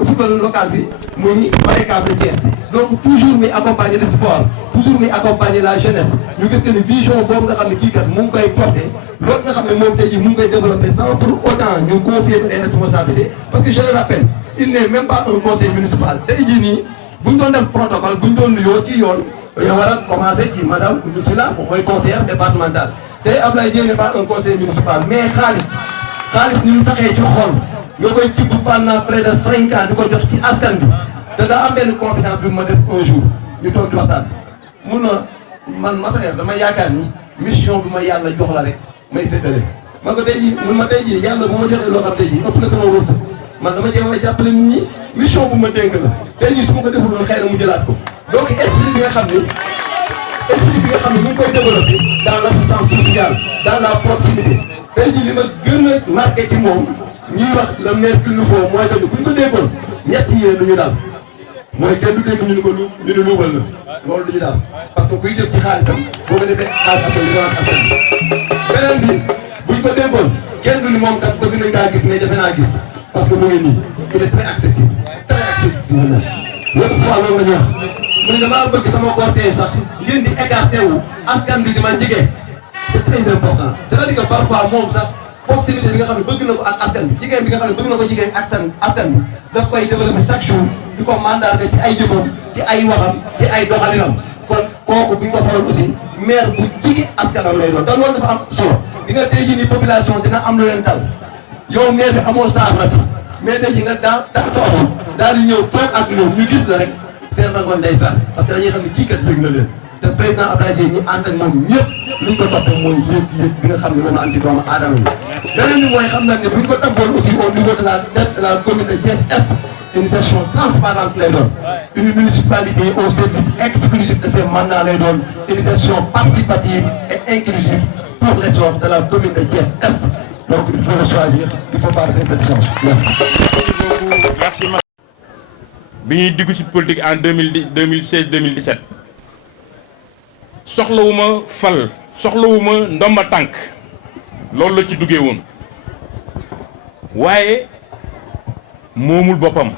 football local bi muy Marécab de Thiès donc toujours muy accompagner le sport toujours muy accompagner la jeunesse ñu gis que ni vision boobu nga xam ne kii kat mu ngi koy porter loolu nga xam ne moom tey jii mu ngi koy développer sans pour autant ñu confier ko des responsabilités parce que je le rappelle il n'est même pas un conseil municipal tey jii nii bu ñu doon def protocole bu ñu doon nuyoo ci yoon dañoo war a commencer ci madame Doussila moom mooy conseillère départementale tey Abdoulaye Dièye n'est pas un conseil municipal mais xaalis ni mu saxee ci xol nga koy tibb pendant près de 5 ans di ko jox ci askan bi te daa am benn confidence bi ma def un jour ñu toog di waxtaan mun na man Massaer dama yaakaar ni mission bi ma yàlla jox la rek may séddale man ko tey jii mun ma tey jii yàlla bu ma joxee loo xam tey jii ëpp na sama wërsëg man dama cee war a jàppale nit ñi mission bu ma dénk la tey jii su ma ko deful woon xëy na mu jëlaat ko donc esprit bi nga xam ni ñu ngi koy développé dans l'assistance sociale dans la proximité tey jii li ma gën a marqué ci moom ñuy wax le maire qu'il nous faut mooy que bu ñu ko déggoon ñett yéen du ñu daal mooy kenn du dégg ñu ne ko ñu ne luubal na loolu du ñu daal parce que kuy jëf ci xaalisam boo ko defee xaalis ak li nga wax askan beneen bi bu ñu ko déggoon kenn du ni moom kat bëgg nañ kaa gis mais jafe naa gis parce que mu ngi nii il est très accessible na l'autre fois loolu la ñu wax mu ne damaa bëgg sama cortège sax ngeen di écarté wu askan bi di ma jigee c'est très important c'est-à-dire que parfois moom sax proximité bi nga xam ne bëgg na ko ak askan bi jigéen bi nga xam ne bëgg na ko jigéen ak askan bi daf koy développer chaque jour di ko mandarga ci ay jëfam ci ay waxam ci ay doxalinam kon kooku bu ñu ko faral aussi maire bu jige askanam lay doon te loolu dafa am solo di nga tey jii ni population dina am lu leen tal yow maire bi amoo saafara si mais tey jii nga daal sa oto daal di ñëw toog ak ñoom ñu gis la rek seen rangoon day far parce que dañuy xam ne kii kat yëg na leen te président Abdoulaye Dièye ñi ànd ak moom ñëpp li ñu ko toppee mooy yëg bi nga xam ne moom la am ci doomu aadama yi. beneen bi mooy xam nañ ne bu ñu ko tàmboon aussi au niveau de la commune de Thiès Est une gestion transparente lay doon une municipalité au service exclusif de ses mandats lay doon une gestion participative et inclusive pour l'essor de la commune de Thiès Est donc il faut le choisir il faut parler de cette science. Merci. bi ñuy diggu ci politique en 2016 2017 soxlawuma fal soxlawuma ndomba tànk loolu la ci duggee woon waaye moomul boppam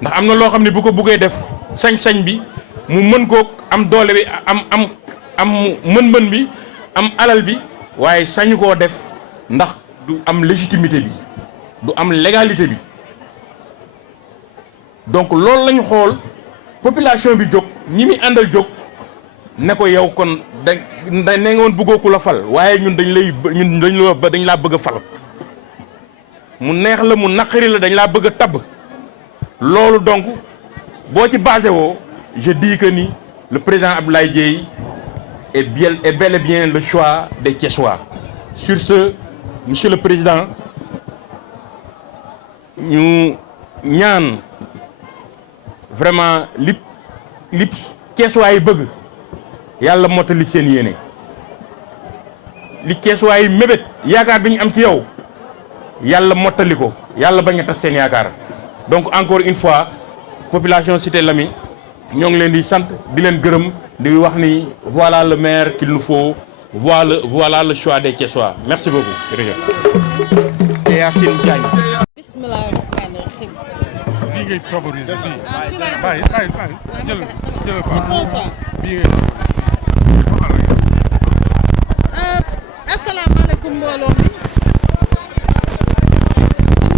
ndax am na loo xam ne bu ko buggee def sañ-sañ bi mu mën koo am doole bi am mën-mën bi am alal bi waaye sañu koo def ndax du am légitimité bi du am légalité bi donc loolu lañu xool population bi jóg ñi mi àndal jóg ne ko yow kon da ne nga woon bëggoo ku la fal waaye ñun dañ laa bëgg a fal mu neex la mu naqari la dañ laa bëgg a tabb loolu donc boo ci basé woo je dis que ni le président Abdoulaye Dièye est bel et bien le choix des Thiessois. Sur ce, monsieur le président, ñu ñaan vraiment li Thiessois yi bëgg yàlla mottali seen yéene li Thiessois yi mébét yaakaar bi ñu am ci yow yàlla mottali ko yàlla bañ a tas seen yaakaar donc encore une fois population Cité Lamy ñoo ngi leen di sant di leen gërëm di wax ni voilà le maire qu'il nous faut voilà le choix des Thiessois merci beaucoup jërëjëf. Yacine Diagne. bismillah rahmaani rahim. bii ngay favoriser bii. bàyyi jëlal fa bii ngay. asalaamaaleykum mbooloo mi.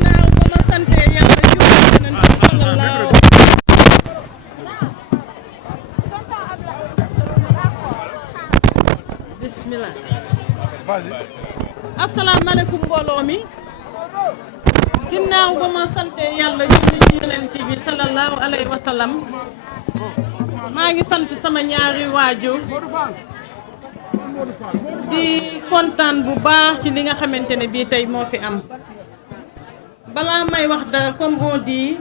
ginnaaw ba ma sante yàlla julli nañ ci sallallahu. bismillah. asalaamaaleykum mbooloo mi. ginnaaw ba ma sante yàlla julli ci yonent bi sallallahu alayhi wa sallam. maa ngi sant sama ñaari waajur. di kontaan bu baax ci li nga xamante ne bii tey moo fi am balaa may wax dara comme on dit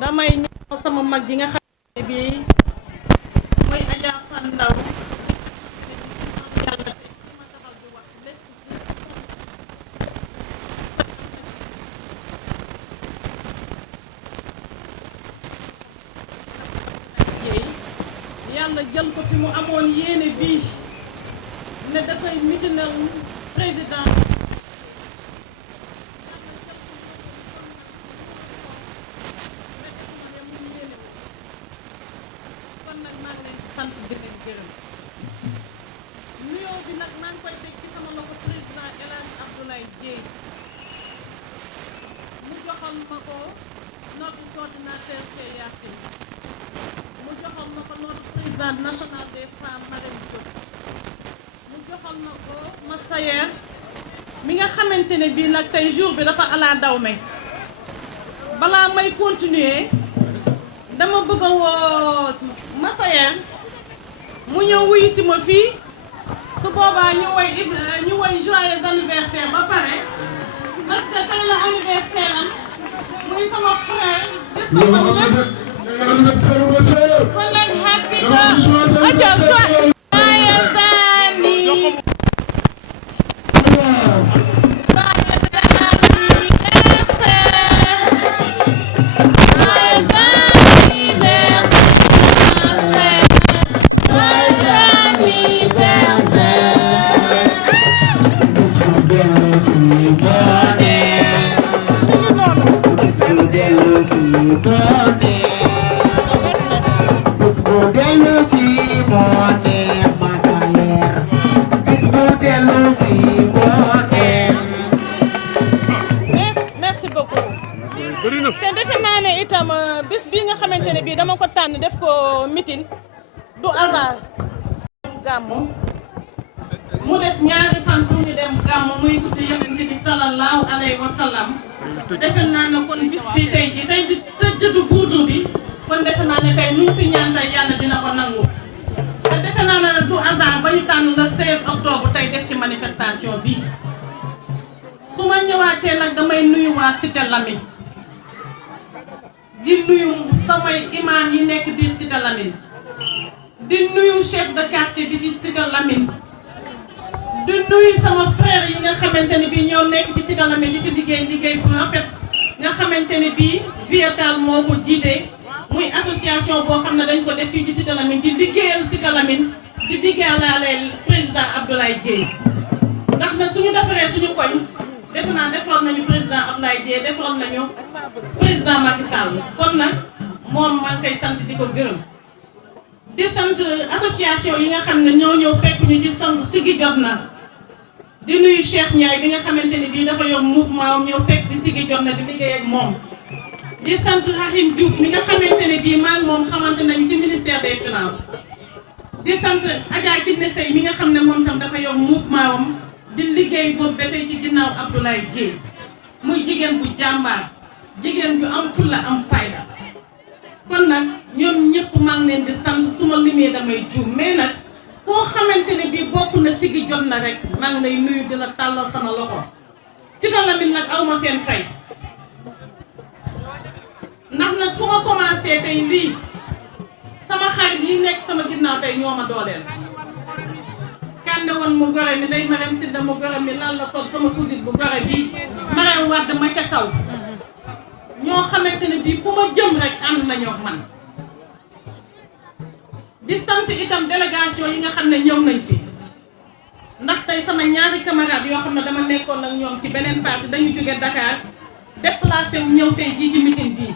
damay ñëw sama mag ji nga xam ne bii mooy Adja Fan Ndaw yàlla tey fi ma taxaw di wax lépp yàlla jël ko fi mu amoon yéene bii ne dafay mitinal président kon nag maa ngi leen di sant di leen gërëm nuyoo bi nag maa ngi koy teg ci sama loxo président El Hadj Abdoulaye Dièye mu joxal ma ko notre coordinateur Cheikh Yacine mu joxal ma ko notre présidente nationale des femmes Marème Diop mu joxal ma ko Massayer mi nga xamante ne bii nag tey jour bi dafa ala daw me balaa may continuer dama bëgg a woo Massayer mu ñëw wuyu si ma fii su boobaa ñu woy joyeux anniversaire ba pare parce que tey la anniversaire am muy sama frère di sama lépp kon nag happy birthday te defe naa ne itam bis bi nga xamante ne bii dama ko tànn def ko meeting du hasard gàmmu mu des ñaari fan pour ñu dem gàmmu muy guddi yonent bi sallallahu alayhi wa sallam defe naa ne kon bis bi tey ji tey di tëjdu buudu bi kon defe naa ne tey luñ fi ñaan tey yàlla dina ko nangu te defe naa ne du hasard ba ñu tànn le 16 octobre tey def ci manifestation bi su ma ñëwaatee nag damay nuyu waa Cité Lamine di nuyu samay imam yi nekk biir Cité Lamine di nuyu chef de quartier bi ci Cité Lamine di nuyu sama frère yi nga xamante ne bii ñoo nekk ci Cité Lamine di fi liggéey bu rafet nga xamante ne bii Viatal moo ko jiite muy association boo xam ne dañ ko def fii ci Cité Lamine di liggéeyal Cité Lamine di liggéeyalaale président Abdoulaye Dièye ndax na suñu defaree suñu koñ def naa defaral nañu président Abdoulaye Dièye defaral nañu président Macky Sall kon nag moom maa ngi koy sant di ko gërëm di sant association yi nga xam ne ñoo ñëw fekk ñu ci sant Sigi jot na di nuyu Cheikh Ndiaye bi nga xamante ne bii dafa yor mouvement am ñëw fekk si Sigi jot na di liggéey ak moom di sant Rahim Diouf mi nga xamante ne bii maa ngi moom xamante nañu ci ministère des finances di sant Adja Kiné Sey mi nga xam ne moom tam dafa yor mouvement am di liggéey boobu ba tey ci ginnaaw Abdoulaye Dièye muy jigéen bu jàmbaar jigéen bu am fulla am fayda kon nag ñoom ñëpp maa ngi leen di sant su ma limee damay juum mais nag koo xamante ne bii bokk na Sigi jot na rek maa ngi lay nuyu dina tàllal sama loxo Cité Lamine nag aw ma seen fay ndax nag su ma commencé tey lii sama xarit yi nekk sama ginnaaw tey ñoo ma dooleel kande woon mu gore mi day Marème Sidda mu gore mi lan la sol sama cousine bu gore bi Marème Wade ma ca kaw ñoo xamante ne bii fu ma jëm rek ànd nañoo ak man di sant itam délégation yi nga xam ne ñëw nañ fi ndax tey sama ñaari camarades yoo xam ne dama nekkoon ak ñoom ci beneen parti dañu jóge Dakar déplacé wu ñëw tey jii ci meeting bii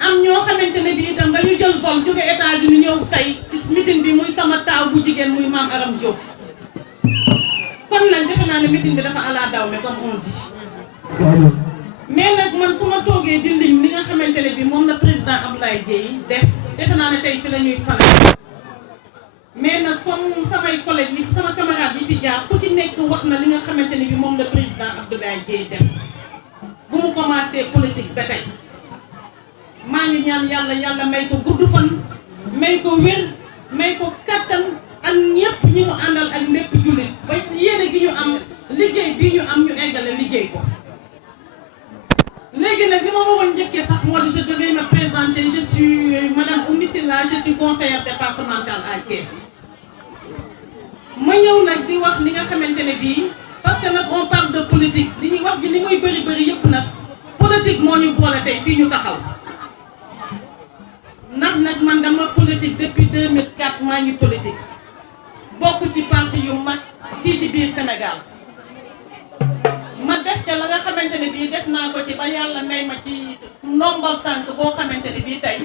am ñoo xamante ne bii itam dañu jël vol jóge États-Unis ñëw tey ci meeting bi muy sama taaw bu jigéen muy Mame Aram Diop kon nag defe naa ne meeting bi dafa ala daw me comme on dit mais nag man su ma toogee di lim li nga xamante ne bii moom la président Abdoulaye Dièye defe naa ne tey fi la ñuy fanaan mais nag comme samay collègues yi sama camarades yi fi jaar ku ci nekk wax na li nga xamante ne bii moom la président Abdoulaye Dièye def bu mu commencé politique ba tey maa ngi ñaan yàlla may ko gudd fan may ko wér may ko kattan ak ñëpp ñi mu àndal ak lépp jullit ba yéene gi ñu am liggéey bii ñu am ñu eggale liggéey ko léegi nag li ma waroon njëkkee sax Thiès ma ñëw nag di wax li nga xamante ne bii parce que nag on parle de politique li ñuy wax ji li muy bëri bëri yëpp nag politique moo ñu boole tey fii ñu taxaw ndax nag man dama politique depuis 2004 maa ngi politique bokk ci parti yu mag fii ci biir Sénégal ma def ca la nga xamante ne bii def naa ko ci ba yàlla may ma ci ndombal tànk boo xamante ne bii tey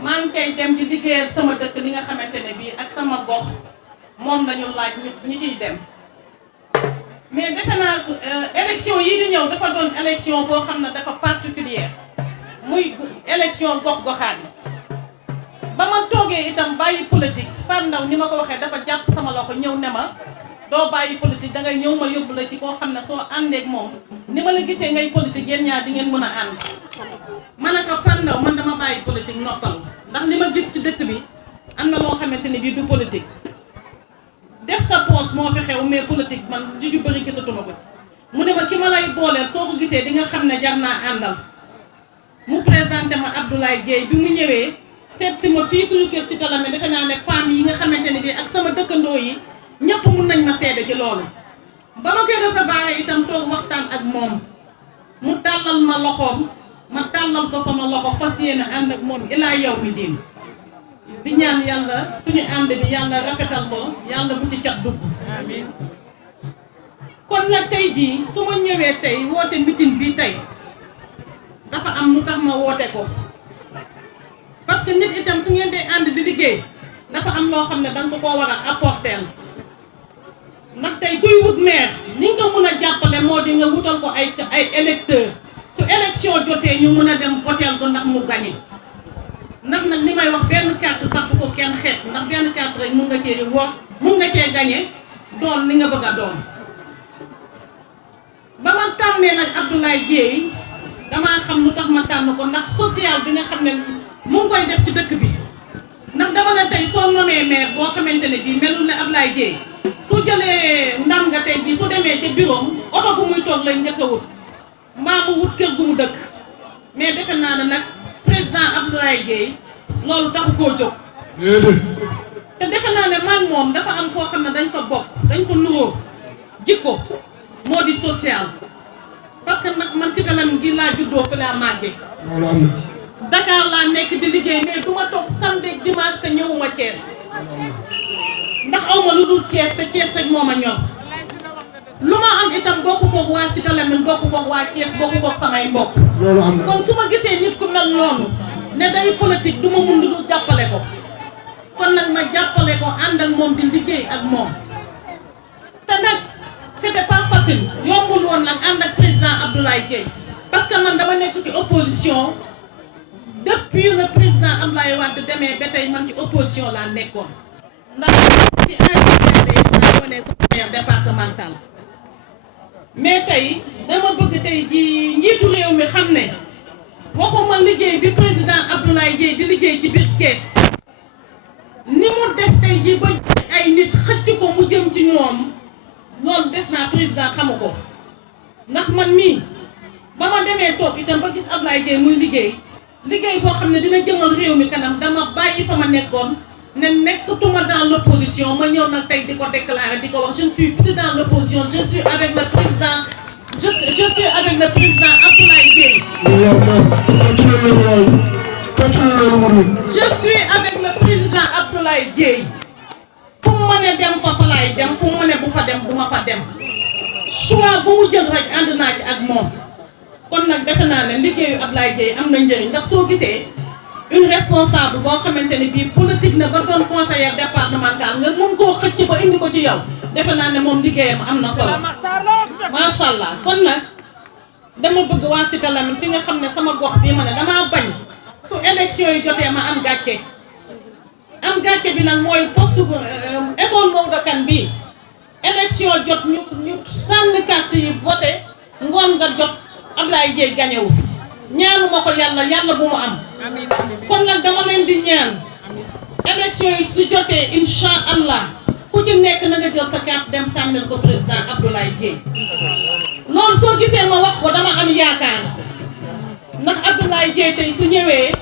maa ngi cay dem di liggéeyal sama dëkk li nga xamante ne bii ak sama gox moom lañu laaj ñu ciy dem mais defe naa élection yi di ñëw dafa doon élection boo xam ne dafa particulière muy élection gox-goxaat yi ba ma toogee itam bàyyi politique Fatou Ndao ni ma ko waxee dafa jàpp sama loxo ñëw ne ma doo bàyyi politique dangay ñëw ma yóbbu la ci koo xam ne soo àndeek moom ni ma la gisee ngay politique yéen ñaar di ngeen mën a ànd ma ne ko Fatou Ndao man dama bàyyi politique noppalu ndax li ma gis ci dëkk bi am na loo xamante ne bii du politique def sa poche moo fi xew mais politique man li ju bëri gisatuma ko ci mu ne ma ki ma lay booleel soo ko gisee di nga xam ne jar naa àndal mu présenté ma Abdoulaye Dieye bi mu ñëwee seet si ma fii suñu kër si Dalame defe naa ne femmes yi nga xamante ne bii ak sama dëkkandoo yi ñëpp mun nañ ma seede ci loolu ba ma koy recevoir itam toog waxtaan ak moom mu tàllal ma loxoom ma tàllal ko sama loxo fas yéene ànd ak moom ilaa yow mi diin di ñaan yàlla suñu ànd bi yàlla rafetal ko yàlla bu ci cat dugg kon nag tey jii su ma ñëwee tey woote meeting bi tey dafa am lu tax ma woote ko parce que nit itam su ngeen dee ànd di liggéey dafa am loo xam ne danga ko koo war a apporter ndax tey kuy wut maire ni nga ko mun a jàppale moo di nga wutal ko ay électeurs su élection jotee ñu mun a dem voter ko ndax mu gagné ndax nag li may wax benn carte sax bu ko kenn xeet ndax benn carte rek mun nga cee woo mun nga cee gagné doon li nga bëgg a doon ba ma tànnee nag Abdoulaye Dieye damaa xam lu tax ma tànn ko ndax social bi nga xam ne mu ngi koy def ci dëkk bi ndax dama ne tey soo nomee maire boo xamante ne bii melul ne Abdoulaye Dieye su jëlee ndam nga tey jii su demee ca bureau oto bu muy toog lañ njëkk a wut mbaa mu wut kër gu mu dëkk mais defe naa ne nag président Abdoulaye Dieye loolu taxu koo jóg te defe naa ne maag moom dafa am foo xam ne dañ ko bokk dañ ko nuróo jikko moo di social parce que nag man ci Dalame gi laa juddoo fi laa màggee Dakar laa nekk di liggéey mais du ma toog samedi dimanche te ñëwuma Thiès ndax awma lu dul Thiès te Thiès rek moo ma ñor lu ma am itam bokk koog waa ci Dalame bokk koog waa Thiès bokk koog samay mbokk kon su ma gisee nit ku mel noonu ne day politique du ma mun lu dul jàppale ko kon nag ma jàppale ko ànd ak moom di liggéey ak moom te nag c'était pas facile yombul woon nag ànd ak président Abdoulaye Dieye parce que man dama nekk ci opposition depuis le président Abdoulaye Wade demee ba tey man ci opposition laa nekkoon ndax ci AGD maa nekk conseiller départemental mais tey dama bëgg tey ji njiitu réew mi xam ne waxuma liggéey bi président Abdoulaye Dieye di liggéey ci biir Thiès ni mu def tey ji ba ay nit xëcc ko mu jëm ci ñoom loolu des naa président xamu ko ndax man mii ba ma demee toog itam ba gis Abdoulaye Dieye muy liggéey boo xam ne dina jëmal réew mi kanam dama bàyyi fa ma nekkoon ne nekkatuma dans l'opposition ma ñëw nag tey di ko déclarer di ko wax je ne suis plus dans l'opposition je suis avec le président je suis avec le président Abdoulaye Dieye je suis avec le président Abdoulaye Dieye fu mu mën a dem fa laay dem fu mu mën a bu fa dem bu ma fa dem choix bu mu jël rek ànd naa ci ak moom kon nag defe naa ne liggéeyu Abdoulaye Dieye am na njëriñ ndax soo gisee une responsable boo xamante ne bii politique na ba doon conseillère départemental nga mun koo xëcc ba indi ko ci yow defe naa ne moom liggéeyam am na solo macha allah kon nag dama bëgg waa Cité Lamy fi nga xam ne sama gox bii ma ne damaa bañ su élection yi jotee ma am gàcce bi nag mooy poste école Maodo Kane bii élection jot ñu sànni carte yi voté ngoon nga jot Abdoulaye Dieye gagné wu fi ñaanuma ko yàlla bu mu am kon nag dama leen di ñaan élection yi su jotee incha allah ku ci nekk na nga jël sa carte dem sànnil ko président Abdoulaye Dieye loolu soo gisee ma wax ko dama am yaakaar ndax Abdoulaye Dieye tey su ñëwee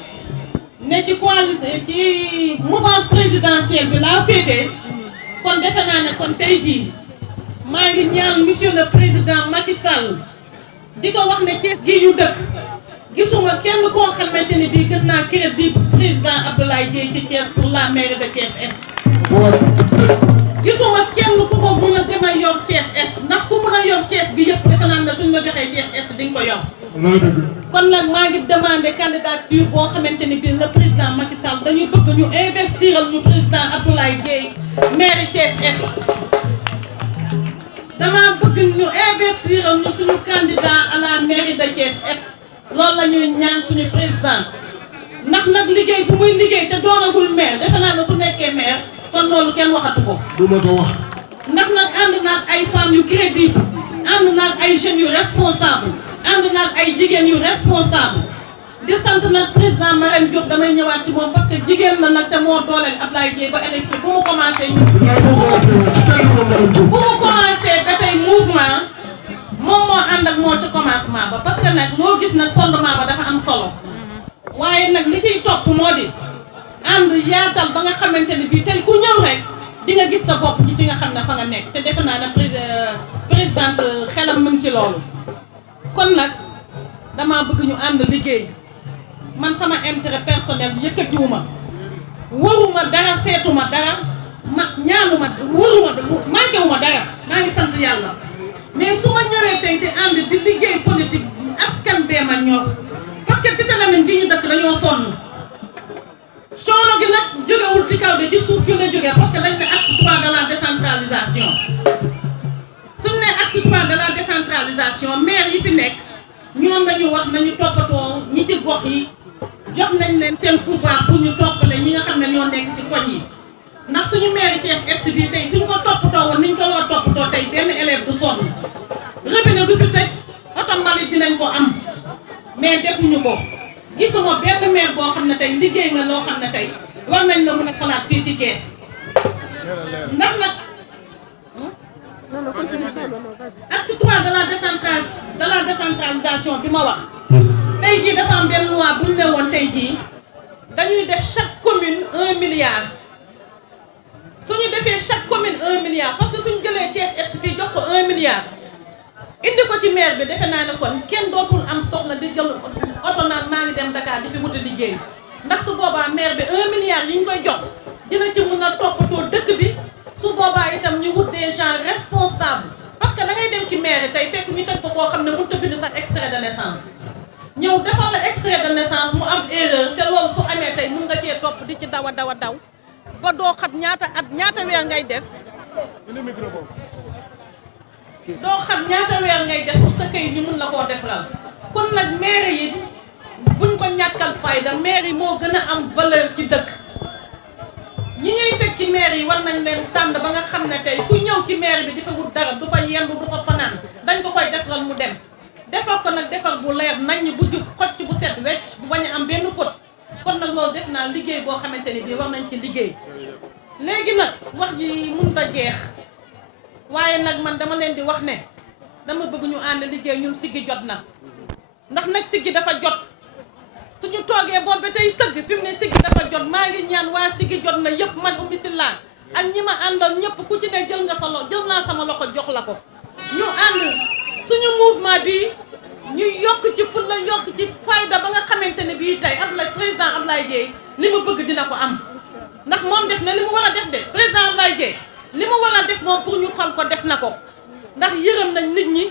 ne ci coalition ci mouvance présidentielle bi laa féetee kon defe naa ne kon tey jii maa ngi ñaan monsieur le président Macky Sall di ko wax ne Thiès gii ñu dëkk gisuma kenn koo xamante ne bii gën naa crédit président Abdoulaye Dièye ci Thiès pour la mairie de Thiès Est. gisuma kenn ku ko mun a gën a yor Thiès Est ndax ku mun a yor Thiès gi yëpp defe naa ne suñ la joxee Thiès Est di nga ko yor. kon nag maa ngi demandé candidature boo xamante ni bii le président Macky Sall dañu bëgg ñu investiral ñu président Abdoulaye Dièye mairie Thiès Est. dama bëgg ñu investiral ñu suñu candidat à la mairie de Thiès Est loolu la ñuy ñaan suñu président ndax nag liggéey bu muy liggéey te doonagul maire defe naa ne su nekkee maire kon loolu kenn waxatu ko. du ma ko wax. ndax nag ànd naag ay femmes yu crédible ànd naag ay jeunes yu responsable ànd naag ay jigéen yu responsable di sant nag président Marème Diop damay ñëwaat ci moom parce que jigéen la nag te moo dooleel Abdoulaye Dièye ba élection bu mu commencé ñu bu mu commencé ba tey mouvement moom moo ànd ak moo ci commencement ba parce que nag loo gis nag fondement ba dafa am solo waaye nag li ciy topp moo di ànd yaatal ba nga xamante ni bii tey ku ñëw rek di nga gis sa bopp ci fi nga xam ne fa nga nekk te defe naa ne présidente xelam mu ngi ci loolu kon nag dama bëgg ñu ànd liggéey man sama intérêt personnel yëkkatiwuma waruma dara seetuma dara ma ñaanuma waruma manquéwuma dara maa ngi sant yàlla mais su ma ñëwee tey di ànd di liggéey politique askan bee ma ñor parce que Cité Lamy gi ñu dëkk dañoo sonn coono gi nag jógewul ci kaw de ci suuf fi la jógee parce que dañ ne acte 3 de la décentralisation suñ ne acte 3 de la décentralisation maire yi fi nekk ñoom lañu wax nañu toppatoo ñi ci gox yi jox nañ leen seen pouvoir pour ñu toppale ñi nga xam ne ñoo nekk ci koñ yi ndax suñu maire Thiès Est bi tey suñ ko toppatoo woon niñ ko war a toppatoo tey benn élève du sonn robinet du fi tëj oto mbalit dinañ ko am mais defuñu ko gisuma benn maire boo xam ne tey liggéey nga loo xam ne tey war nañ la mën a xalaat fii ci Thiès ndax nag acte 3 de la décentralisation bi ma wax tey jii dafa am benn loi bu ñu ne woon tey jii dañuy def chaque commune 1 milliard suñu defee chaque commune 1 milliard parce que suñu jëlee Thiès Est fii jox ko 1 milliard indi ko ci maire bi defe naa ne kon kenn dootul am soxla di jël oto naan maa ngi dem Dakar di fi wuti liggéey ndax su boobaa maire bi 1 milliard yi ñu koy jox dina ci mun a toppatoo dëkk bi su boobaa itam ñu wut des gens responsables parce que da ngay dem ci maire tey fekk ñu teg fa koo xam ne mënut a bind sax extrait de naissance ñëw defal la extrait de naissance mu am erreur te loolu su amee tey mun nga cee topp di ci daw a daw a daw ba doo xam ñaata at ñaata weer ngay def doo xam ñaata weer ngay def pour sa kayit ñu mun la koo defal kon nag maire yi buñ ko ñàkkal fayda maire yi moo gën a am valeur ci dëkk ñi ñuy teg ci maire yi war nañ leen tànn ba nga xam ne tey ku ñëw ci maire bi di fa wut dara du fa yendu du fa fanaan dañ ko koy defaral mu dem defar ko nag defar bu leer nañ bu jub xocc bu set wecc bu bañ a am benn faute kon nag loolu def naa liggéey boo xamante ni bii war nañ ci liggéey léegi nag wax ji mënut a jeex waaye nag man dama leen di wax ne dama bëgg ñu ànd liggéey ñun siggi jot na ndax nag siggi dafa jot suñu toogee boobu ba tey sëgg fi mu ne siggi dafa jot maa ngi ñaan waa siggi jot na yëpp man Oumy Sylla ak ñi ma àndal ñëpp ku ci ne jël nga sa loxo jël naa sama loxo jox la ko ñu ànd suñu mouvement bi ñu yokk ci fulla yokk ci fayda ba nga xamante ne bii tey président Abdoulaye Dièye li mu bëgg dina ko am ndax moom def na li mu war a def de président Abdoulaye Dièye li mu war a def moom pour ñu fal ko def na ko ndax yërëm nañ nit ñi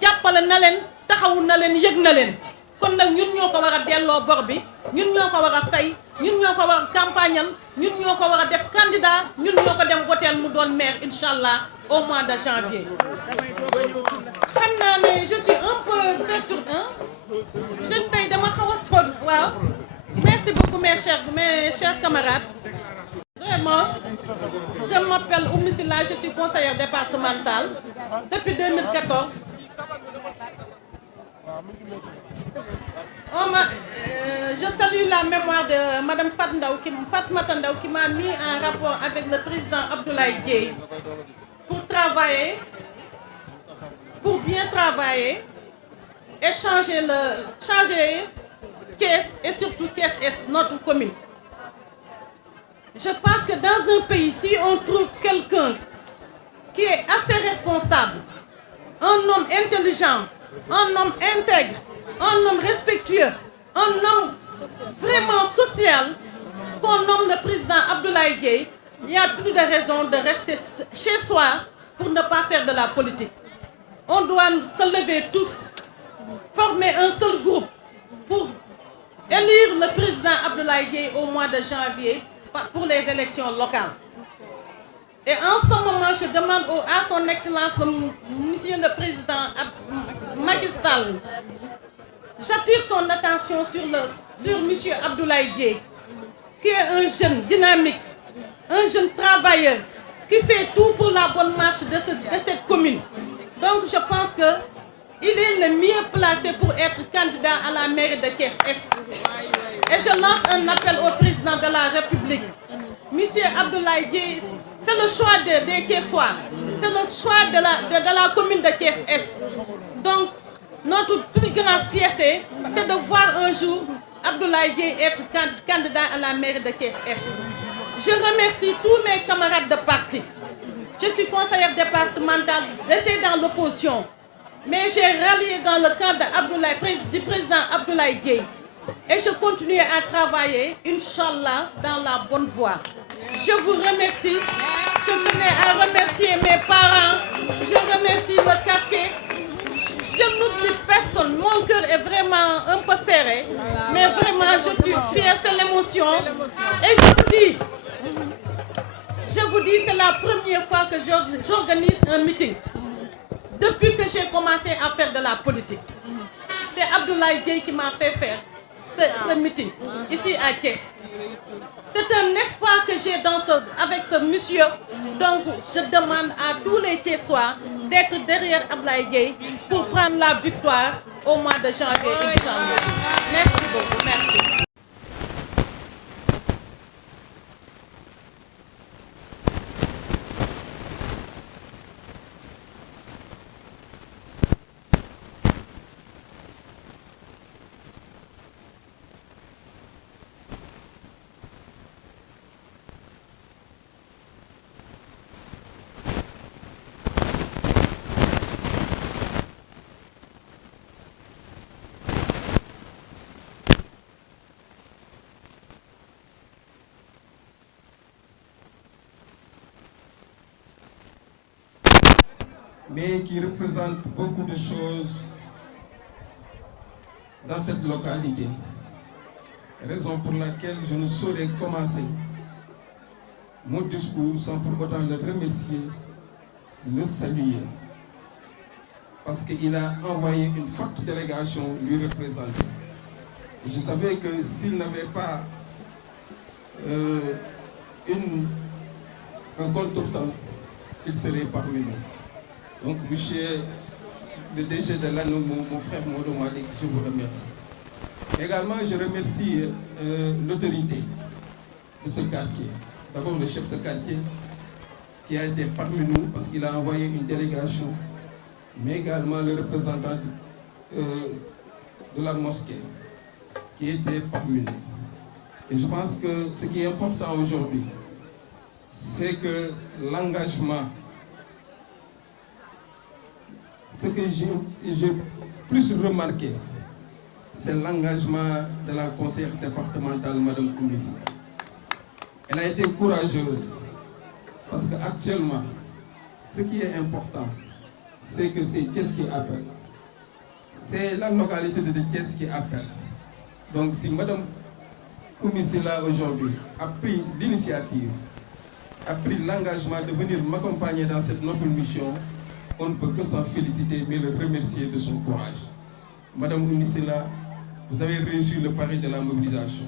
jàppale na leen taxawu na leen yëg na leen kon nag ñun ñoo ko war a delloo bor bi ñun ñoo ko war a fay ñun ñoo ko war a campagnal ñun ñoo ko war a def candidat ñun ñoo ko dem woteel mu doon maire incha allah au mois de janvier. xam naa ne je suis un peu perturbée je tey dama xaw a sonn waaw merci beaucoup mes chers camarades. Vraiment, je m'appelle Oumy Sylla, je suis conseillère départementale depuis 2014. Je salue la mémoire de Madame Fatmata Ndaw qui m'a mis en rapport avec le président Abdoulaye Dièye pour bien travailler et changer Thiès et surtout Thiès-Est, notre commune. Je pense que dans un pays, si on trouve quelqu'un qui est assez responsable, un homme intelligent, un homme intègre, un homme respectueux, un homme vraiment social, qu'on nomme le président Abdoulaye Dièye, il n'y a plus de raison de rester chez soi pour ne pas faire de la politique. On doit se lever tous, former un seul groupe pour élire le président Abdoulaye Dièye au mois de janvier pour les élections locales. Et en ce moment, je demande à son Excellence, Monsieur le Président Macky Sall, j'attire son attention sur Monsieur Abdoulaye Dièye, qui est un jeune dynamique, un jeune travailleur, qui fait tout pour la bonne marche de cette commune. Donc je pense qu'il est le mieux placé pour être candidat à la mairie de Thiès-Est. Et je lance un appel au président de la République. Monsieur Abdoulaye Dièye, c'est le choix des Thiessois, c'est le choix de la commune de Thiès-Est. Donc, notre plus grande fierté, c'est de voir un jour Abdoulaye Dièye être candidat à la mairie de Thiès-Est. Je remercie tous mes camarades de parti. Je suis conseillère départementale, j'étais dans l'opposition, mais j'ai rallié dans le cadre du président Abdoulaye Dièye. Et je continue à travailler, Inch'Allah, dans la bonne voie. Je vous remercie. Je tenais à remercier mes parents. Je remercie le quartier. Je n'oublie personne. Mon cœur est vraiment un peu serré. Mais vraiment, je suis fière. C'est l'émotion. Et je vous dis, c'est la première fois que j'organise un meeting. Depuis que j'ai commencé à faire de la politique. C'est Abdoulaye Dièye qui m'a fait faire ce meeting, ici à Thiès. C'est un espoir que j'ai avec ce monsieur. Donc, je demande à tous les Thiessois d'être derrière Abdoulaye Dièye pour prendre la victoire au mois de janvier, Inch'Allah. Merci beaucoup. Merci. mais qui représente beaucoup de choses dans cette localité. Raison pour laquelle je ne saurais commencer mon discours sans pour autant le remercier, le saluer. Parce qu'il a envoyé une forte délégation lui représenter. Et je savais que s'il n'avait pas un contretemps, il serait parmi nous. Donc, monsieur le DG de l'ANO, mon frère Modo Malik, je vous remercie. Également, je remercie l'autorité de ce quartier. D'abord, le chef de quartier qui a été parmi nous parce qu'il a envoyé une délégation, mais également le représentant de la mosquée qui était parmi nous. Et je pense que ce qui est important aujourd'hui, c'est que l'engagement, ce que j'ai plus remarqué, c'est l'engagement de la conseillère départementale, Mme Koumissi. Elle a été courageuse parce qu'actuellement, ce qui est important, c'est que c'est Thiès qui appelle. C'est la localité de Thiès qui appelle. Donc si Mme Koumissi là aujourd'hui a pris l'initiative, a pris l'engagement de venir m'accompagner dans cette noble mission, on ne peut que s'en féliciter, mais le remercier de son courage. Madame Oumisela, vous avez réussi le pari de la mobilisation.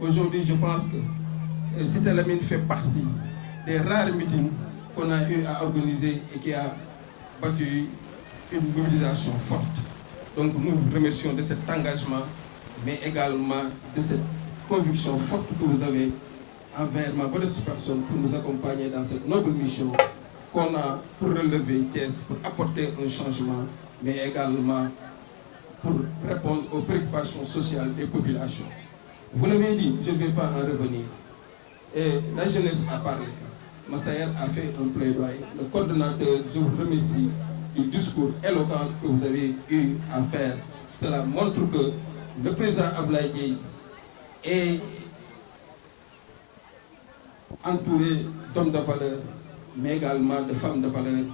Aujourd'hui, je pense que Cité Lamine fait partie des rares meetings qu'on a eu à organiser et qui a battu une mobilisation forte. Donc nous vous remercions de cet engagement, mais également de cette conviction forte que vous avez envers ma modeste personne pour nous accompagner dans cette noble mission qu'on a pour relever Thiès, pour apporter un changement, mais également pour répondre aux préoccupations sociales des populations. Vous l'avez dit, je ne vais pas en revenir. Et la jeunesse a parlé. Massaër a fait un plaidoyer. Le coordonnateur, je vous remercie du discours éloquent que vous avez eu à faire. Cela montre que le président Abdoulaye Dièye est entouré d'hommes de valeur, mais également de femmes de valeur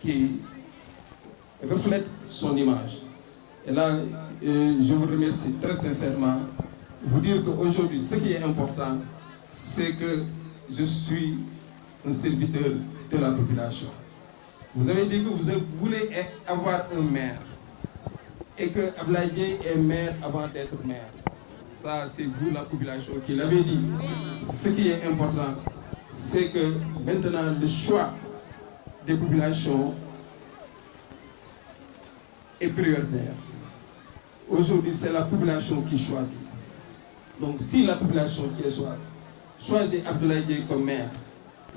qui reflètent son image. Et là, je vous remercie très sincèrement. Vous dire qu'aujourd'hui, ce qui est important, c'est que je suis un serviteur de la population. Vous avez dit que vous voulez avoir un maire et que Abdoulaye Dièye est maire avant d'être maire. Ça, c'est vous, la population, qui l'avez dit. Ce qui est important, c'est que maintenant, le choix des populations est prioritaire. Aujourd'hui, c'est la population qui choisit. Donc, si la population qui le choisit Abdoulaye Dièye comme maire,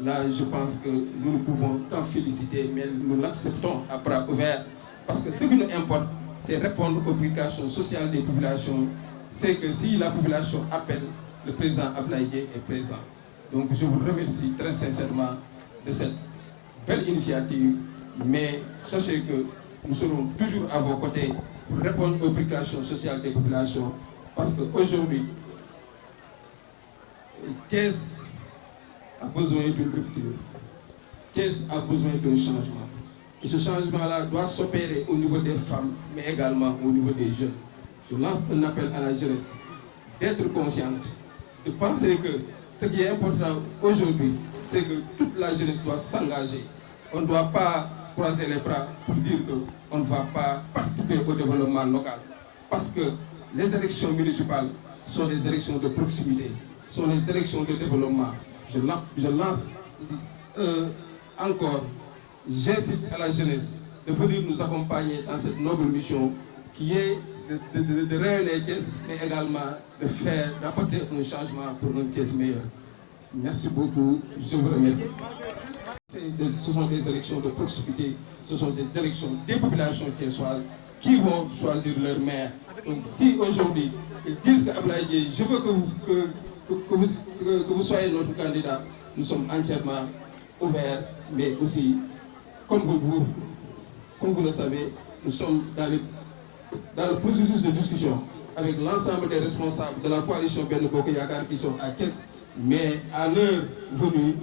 là, je pense que nous ne pouvons qu'en féliciter, mais nous l'acceptons à bras ouverts, parce que ce qui nous importe, c'est répondre aux préoccupations sociales des populations. C'est que si la population appelle, le président Abdoulaye Dièye est présent. Donc, je vous remercie très sincèrement de cette belle initiative, mais sachez que nous serons toujours à vos côtés pour répondre aux préoccupations sociales des populations, parce qu'aujourd'hui, Thiès a besoin d'une rupture. Thiès a besoin d'un changement. Et ce changement-là doit s'opérer au niveau des femmes, mais également au niveau des jeunes. Je lance un appel à la jeunesse d'être consciente, de penser que ce qui est important aujourd'hui, c'est que toute la jeunesse doit s'engager. On ne doit pas croiser les bras pour dire qu'on ne va pas participer au développement local. Parce que les élections municipales sont des élections de proximité, sont des élections de développement. Je lance encore, j'incite à la jeunesse de venir nous accompagner dans cette noble mission qui est de réunir Thiès, mais également d'apporter un changement pour un Thiès meilleur. Merci beaucoup, je vous remercie. Ce sont des élections de proximité, ce sont des élections des populations thiessoises qui vont choisir leur maire. Donc si aujourd'hui ils disent qu'Abdoulaye Dièye, je veux que vous soyez notre candidat, nous sommes entièrement ouverts, mais aussi, comme vous le savez, nous sommes dans le processus de discussion avec l'ensemble des responsables de la coalition Benno Bokk Yaakaar qui sont à Thiès, mais à l'heure venue,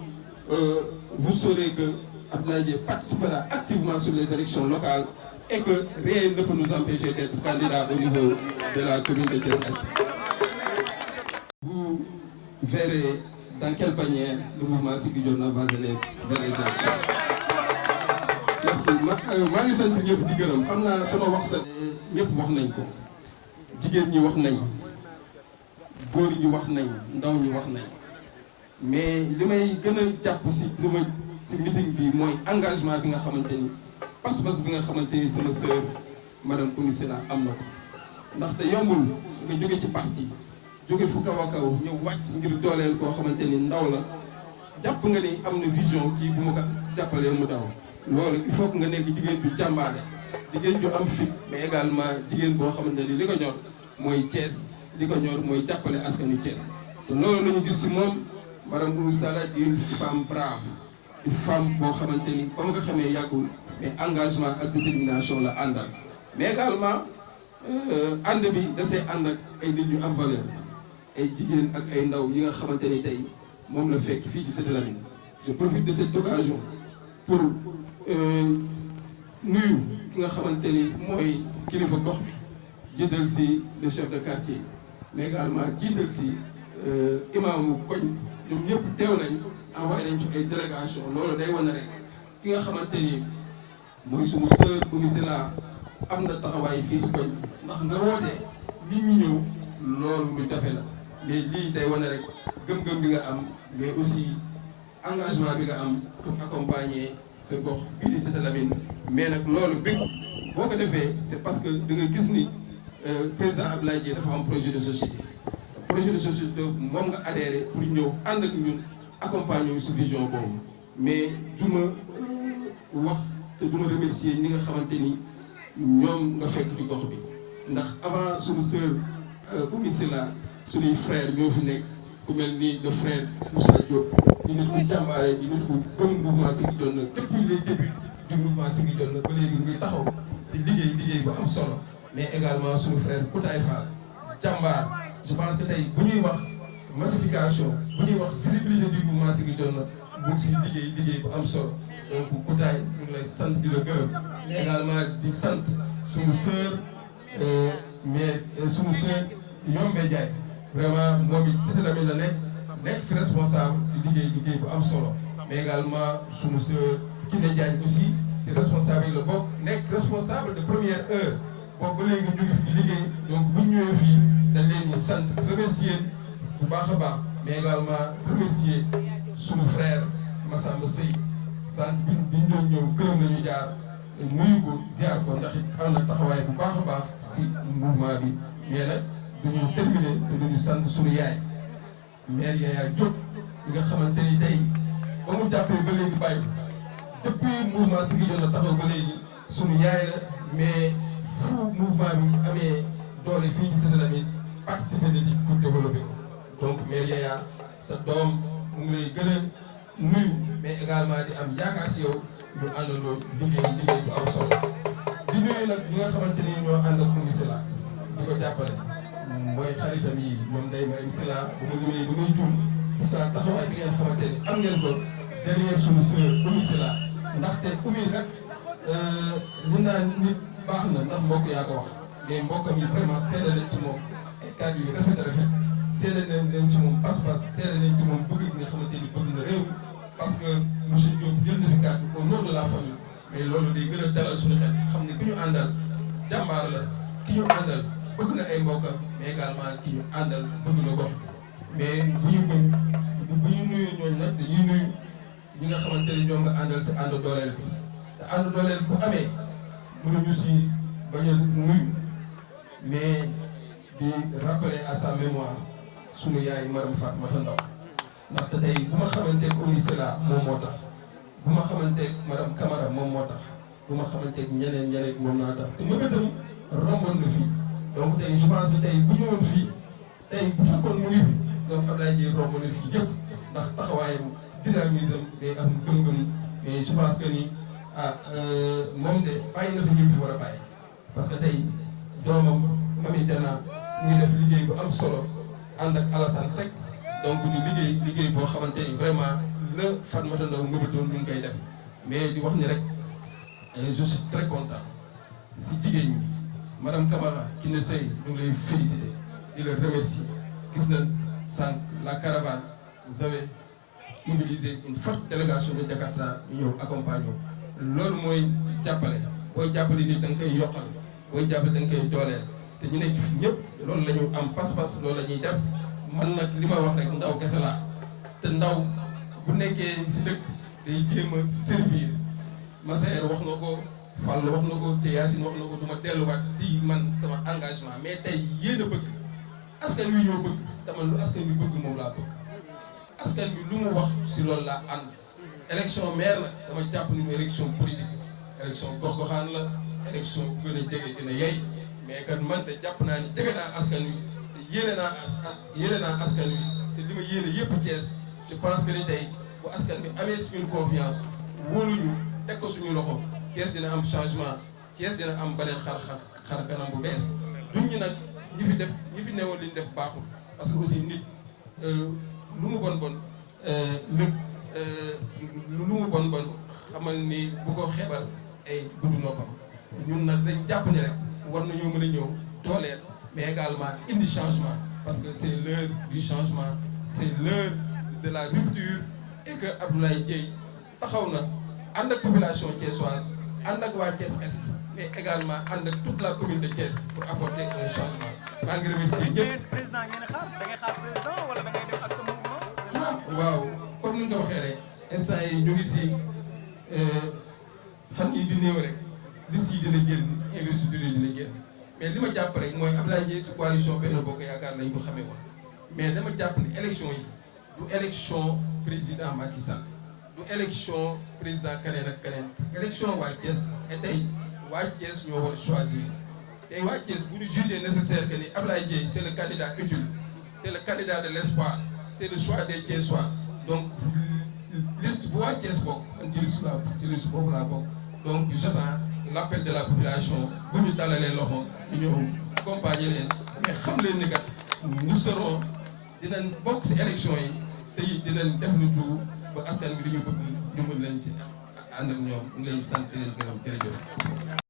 vous saurez que Abdoulaye Dièye participera activement sur les élections locales et que rien ne peut nous empêcher d'être candidat au niveau de la commune de Thiès-Est. Vous verrez dans quelle manière le mouvement Siggi Jotna va aller vers les élections. Merci. maa ngi sant ñëpp di gërëm xam naa sama wax sa ñëpp wax nañ ko jigéen ñi wax nañ góor ñi wax nañ ndaw ñi wax nañ mais li may gën a jàpp si meeting bi mooy engagement bi nga xamante ni pas-pas bi nga xamante ni sama sœur madame Oumy Sylla am na ko ndaxte yombul nga jóge ci parti jóge fu kaw a kaw ñëw wàcc ngir dooleel koo xamante ni ndaw la jàpp nga ni am na vision kii bu ma ko jàppalee mu daw loolu il faut que nga nekk jigéen bi jàmbaare jigéen ju am fit mais également jigéen boo xamante ni li ko ñor mooy Thiès li ko ñor mooy jàppale askanu Thiès te loolu la ñu gis si moom madame Oumy Sylla di une femme brave une femme boo xamante ni ba ma ko xamee yàggul mais engagement ak détermination la àndal mais également ànd bi dasee ànd ak ay nit ñu am valeur ay jigéen ak ay ndaw yi nga xamante ni tey moom la fekk fii ci Cité Lamy. Je profite de cette occasion pour nuyu ki nga xamante ni mooy kilifa gox bi jiital si le chef de quartier mais également jiital si imaamu koñ ñoom ñëpp teew nañ envoyé nañ ci ay délégation loolu day wane rek ki nga xamante ni mooy suñu sœur Oumy Sylla am na taxawaay fii si koñ ndax nga woote nit ñi ñëw loolu lu jafe la mais lii day wane rek gëm-gëm bi nga am mais aussi engagement bi nga am pour accompagner sa gox bii di Cité Lamy mais nag loolu bi boo ko defee c'est parce que da nga gis ni président Abdoulaye Dièye dafa am projet de société moom nga adhéré pour ñëw ànd ak ñun accompagner wu si vision boobu mais du ma wax te du ma remercier ñi nga xamante ni ñoom nga fekk ci gox bi ndax avant suñu sœur Oumy Sylla suñuy frère ñoo fi nekk ku mel ni le frère Moussa Diop di nit ku jàmbaare di nit ku gëm mouvement Siggi Jotna depuis les débuts du mouvement Siggi Jotna ba léegi ngi taxaw di liggéey bu am solo mais également suñu frère Koutaay Fall jàmbaar je pense que tey bu ñuy wax massification bu ñuy wax visibilité du mouvement Siggi Jotna mu ngi si liggéey bu am solo donc Koutaay ñu ngi lay sant di la gërëm également di sant suñu sœur mais suñu sœur Yombe Ndiaye vraiment moom it Cité Lamy la nekk fi responsable di liggéey bu am solo mais également suñu sœur Kiné Diagne aussi si responsable yi la bokk nekk responsable de première heure boobu ba léegi ñu ngi fi di liggéey donc bu ñu ñëwee fii dañ leen di sant remercier bu baax a baax mais également remercier suñu frère Massamba Seye sant bi ñu doon ñëw këram lañu jaar nuyu ko ziar ko ndax it am na taxawaay bu baax a baax si mouvement bi mais nag duñu terminer te duñu sant suñu yaay maire Yaya Diop ñi nga xamante ni tey ba mu jàppee ba léegi bàyyi depuis mouvement Siggi Jotna taxaw ba léegi suñu yaay la mais fu mouvement bi amee doole fii ci Cité Lamy participer na ci pour développer ko donc maire Yaya sa doom mu ngi lay gën a nuyu mais également di am yaakaar si yow ñu àndandoo liggéey bu am solo di nuyu nag ñi nga xamante ni ñoo ànd ak Oumy Sylla di ko jàppale mooy xaritam yi ñoom day may Sylla bu ma limee bu may juum gis naa taxawaay bi ngeen xamante ni am ngeen ko derrière suñu sœur Oumy Sylla ndaxte Oumy kat li naan nit baax na ndax mbokk yaa ko wax mais mbokkam yi vraiment seede nañ ci moom ay kàddu yu rafet seede nañ ci moom pas-pas seede nañ ci moom bëgg bi nga xamante ni bëgg na réew mi parce que monsieur Diop jël na fi kàddu au nom de la famille mais loolu day gën a dalal suñu xel xam ne ki ñu àndal jàmbaar la ki ñu àndal bëgg na ay mbokkam mais également ki ñu àndal bëgg na gox mais bu ñu nuyu ñooñu nag dañuy nuyu ñi nga xamante ni ñoom nga àndal si ànd dooleel bi te ànd dooleel bu amee mënuñu si bañ a nuyu mais di rappeler à sa mémoire sunu yaay Maram Fatmata Ndaw ndaxte tey bu ma xamanteeg Oumy Sylla moom moo tax bu ma xamanteeg madame Camara moom moo tax bu ma xamanteeg ñeneen moom naa tax te mëbëtam romboon na fii donc tey je pense que tey bu ñëwoon fii tey bu fekkoon mu ngi fi donc Abdoulaye Dièye romb na fii yëpp ndax taxawaayam dynamisme mais am gëm-gëm mais je pense que ni moom de bàyyi na fi ñu fi war a bàyyi parce que tey doomam Mami Diana mu ngi def liggéey bu am solo ànd ak Alassane Seck donc ñu liggéey boo xamante ni vraiment la Fatmata Ndaw mëbatoon ñu ngi koy def mais di wax ni rek je suis très content si jigéen ñi madame Camara Kiné Seye ñu ngi lay féliciter di la remercier gis nañ sànq la caravane vous avez mobilisé une forte délégation de Jakarta ñu ñëw accompagner loolu mooy jàppale booy jàppale nit da nga koy yokkal booy jàppale da nga koy dooleel te ñu nekk fi ñëpp loolu la ñu am pas-pas loolu la ñuy def man nag li ma wax rek ndaw kese laa te ndaw bu nekkee si dëkk day jéem a servir Massaer wax na ko Fall wax na ko te Yacine wax na ko du ma delluwaat si man sama engagement mais tey yéen a bëgg askan wi ñoo bëgg te man lu askan wi bëgg moom laa bëgg askan bi lu mu wax si loolu laa ànd élection maire nag dama jàpp ni ko élection politique élection gox-goxaan la élection bu gën a jege gën a yey mais kat man de jàpp naa ni jege naa askan wi te yéene naa askan wi te li ma yéene yëpp Thiès je pense que ni tey bu askan bi amee suñu confiance wóoluñu teg ko suñu loxo Thiès dina am changement Thiès dina am beneen xar kanam bu bees duñ ñi nag ñi fi newoon li ñu def baaxul parce que aussi nit lu mu bon xamal ni bu ko xeebal ay gudd noppam ñun nag dañ jàpp ni rek war nañoo mën a ñëw dooleel mais également indi changement parce que c'est l'heure du changement c'est l'heure de la rupture et que Abdoulaye Dièye taxaw na ànd ak population thiessoise ànd ak waa Thiès Est mais également ànd ak toute la commune de Thiès pour apporter un changement maa ngi remercier ñëpp. président ngeen xaar da ngay xaar président wala da ngay def ak sa mouvement. waaw comme ni nga ko waxee rek instant yi ñu ngi si fan yi di néew rek liste yi dina génn investiture yi dina génn mais li ma jàpp rek mooy Abdoulaye Dièye si coalition Benno Bokk Yaakaar lañ ko xamee woon mais dama jàpp ni élection yi du élection président Macky Sall du élection président keneen ak keneen élection waa Thiès et tey waa Thiès ñoo war a choisir tey waa Thiès bu ñu jugé nécessaire que ni Ablaye Dièye c'est le candidat utile c'est le candidat de l'espoir c'est le choix des Thiessois donc liste bu waa Thiès bokk man ci liste boobu laa bokk donc j'attends l'appel de la population bu ñu tàllalee loxo ñu ñëw accompagner leen mais xam leen ni kat nous serons dinañ bokk ci élection yi te it dinañ def lu tout ba askan bi li ñu bëgg ñu mën leen ci ànd ak ñoom ñu ngi leen sant leen gërëm jërëjëf.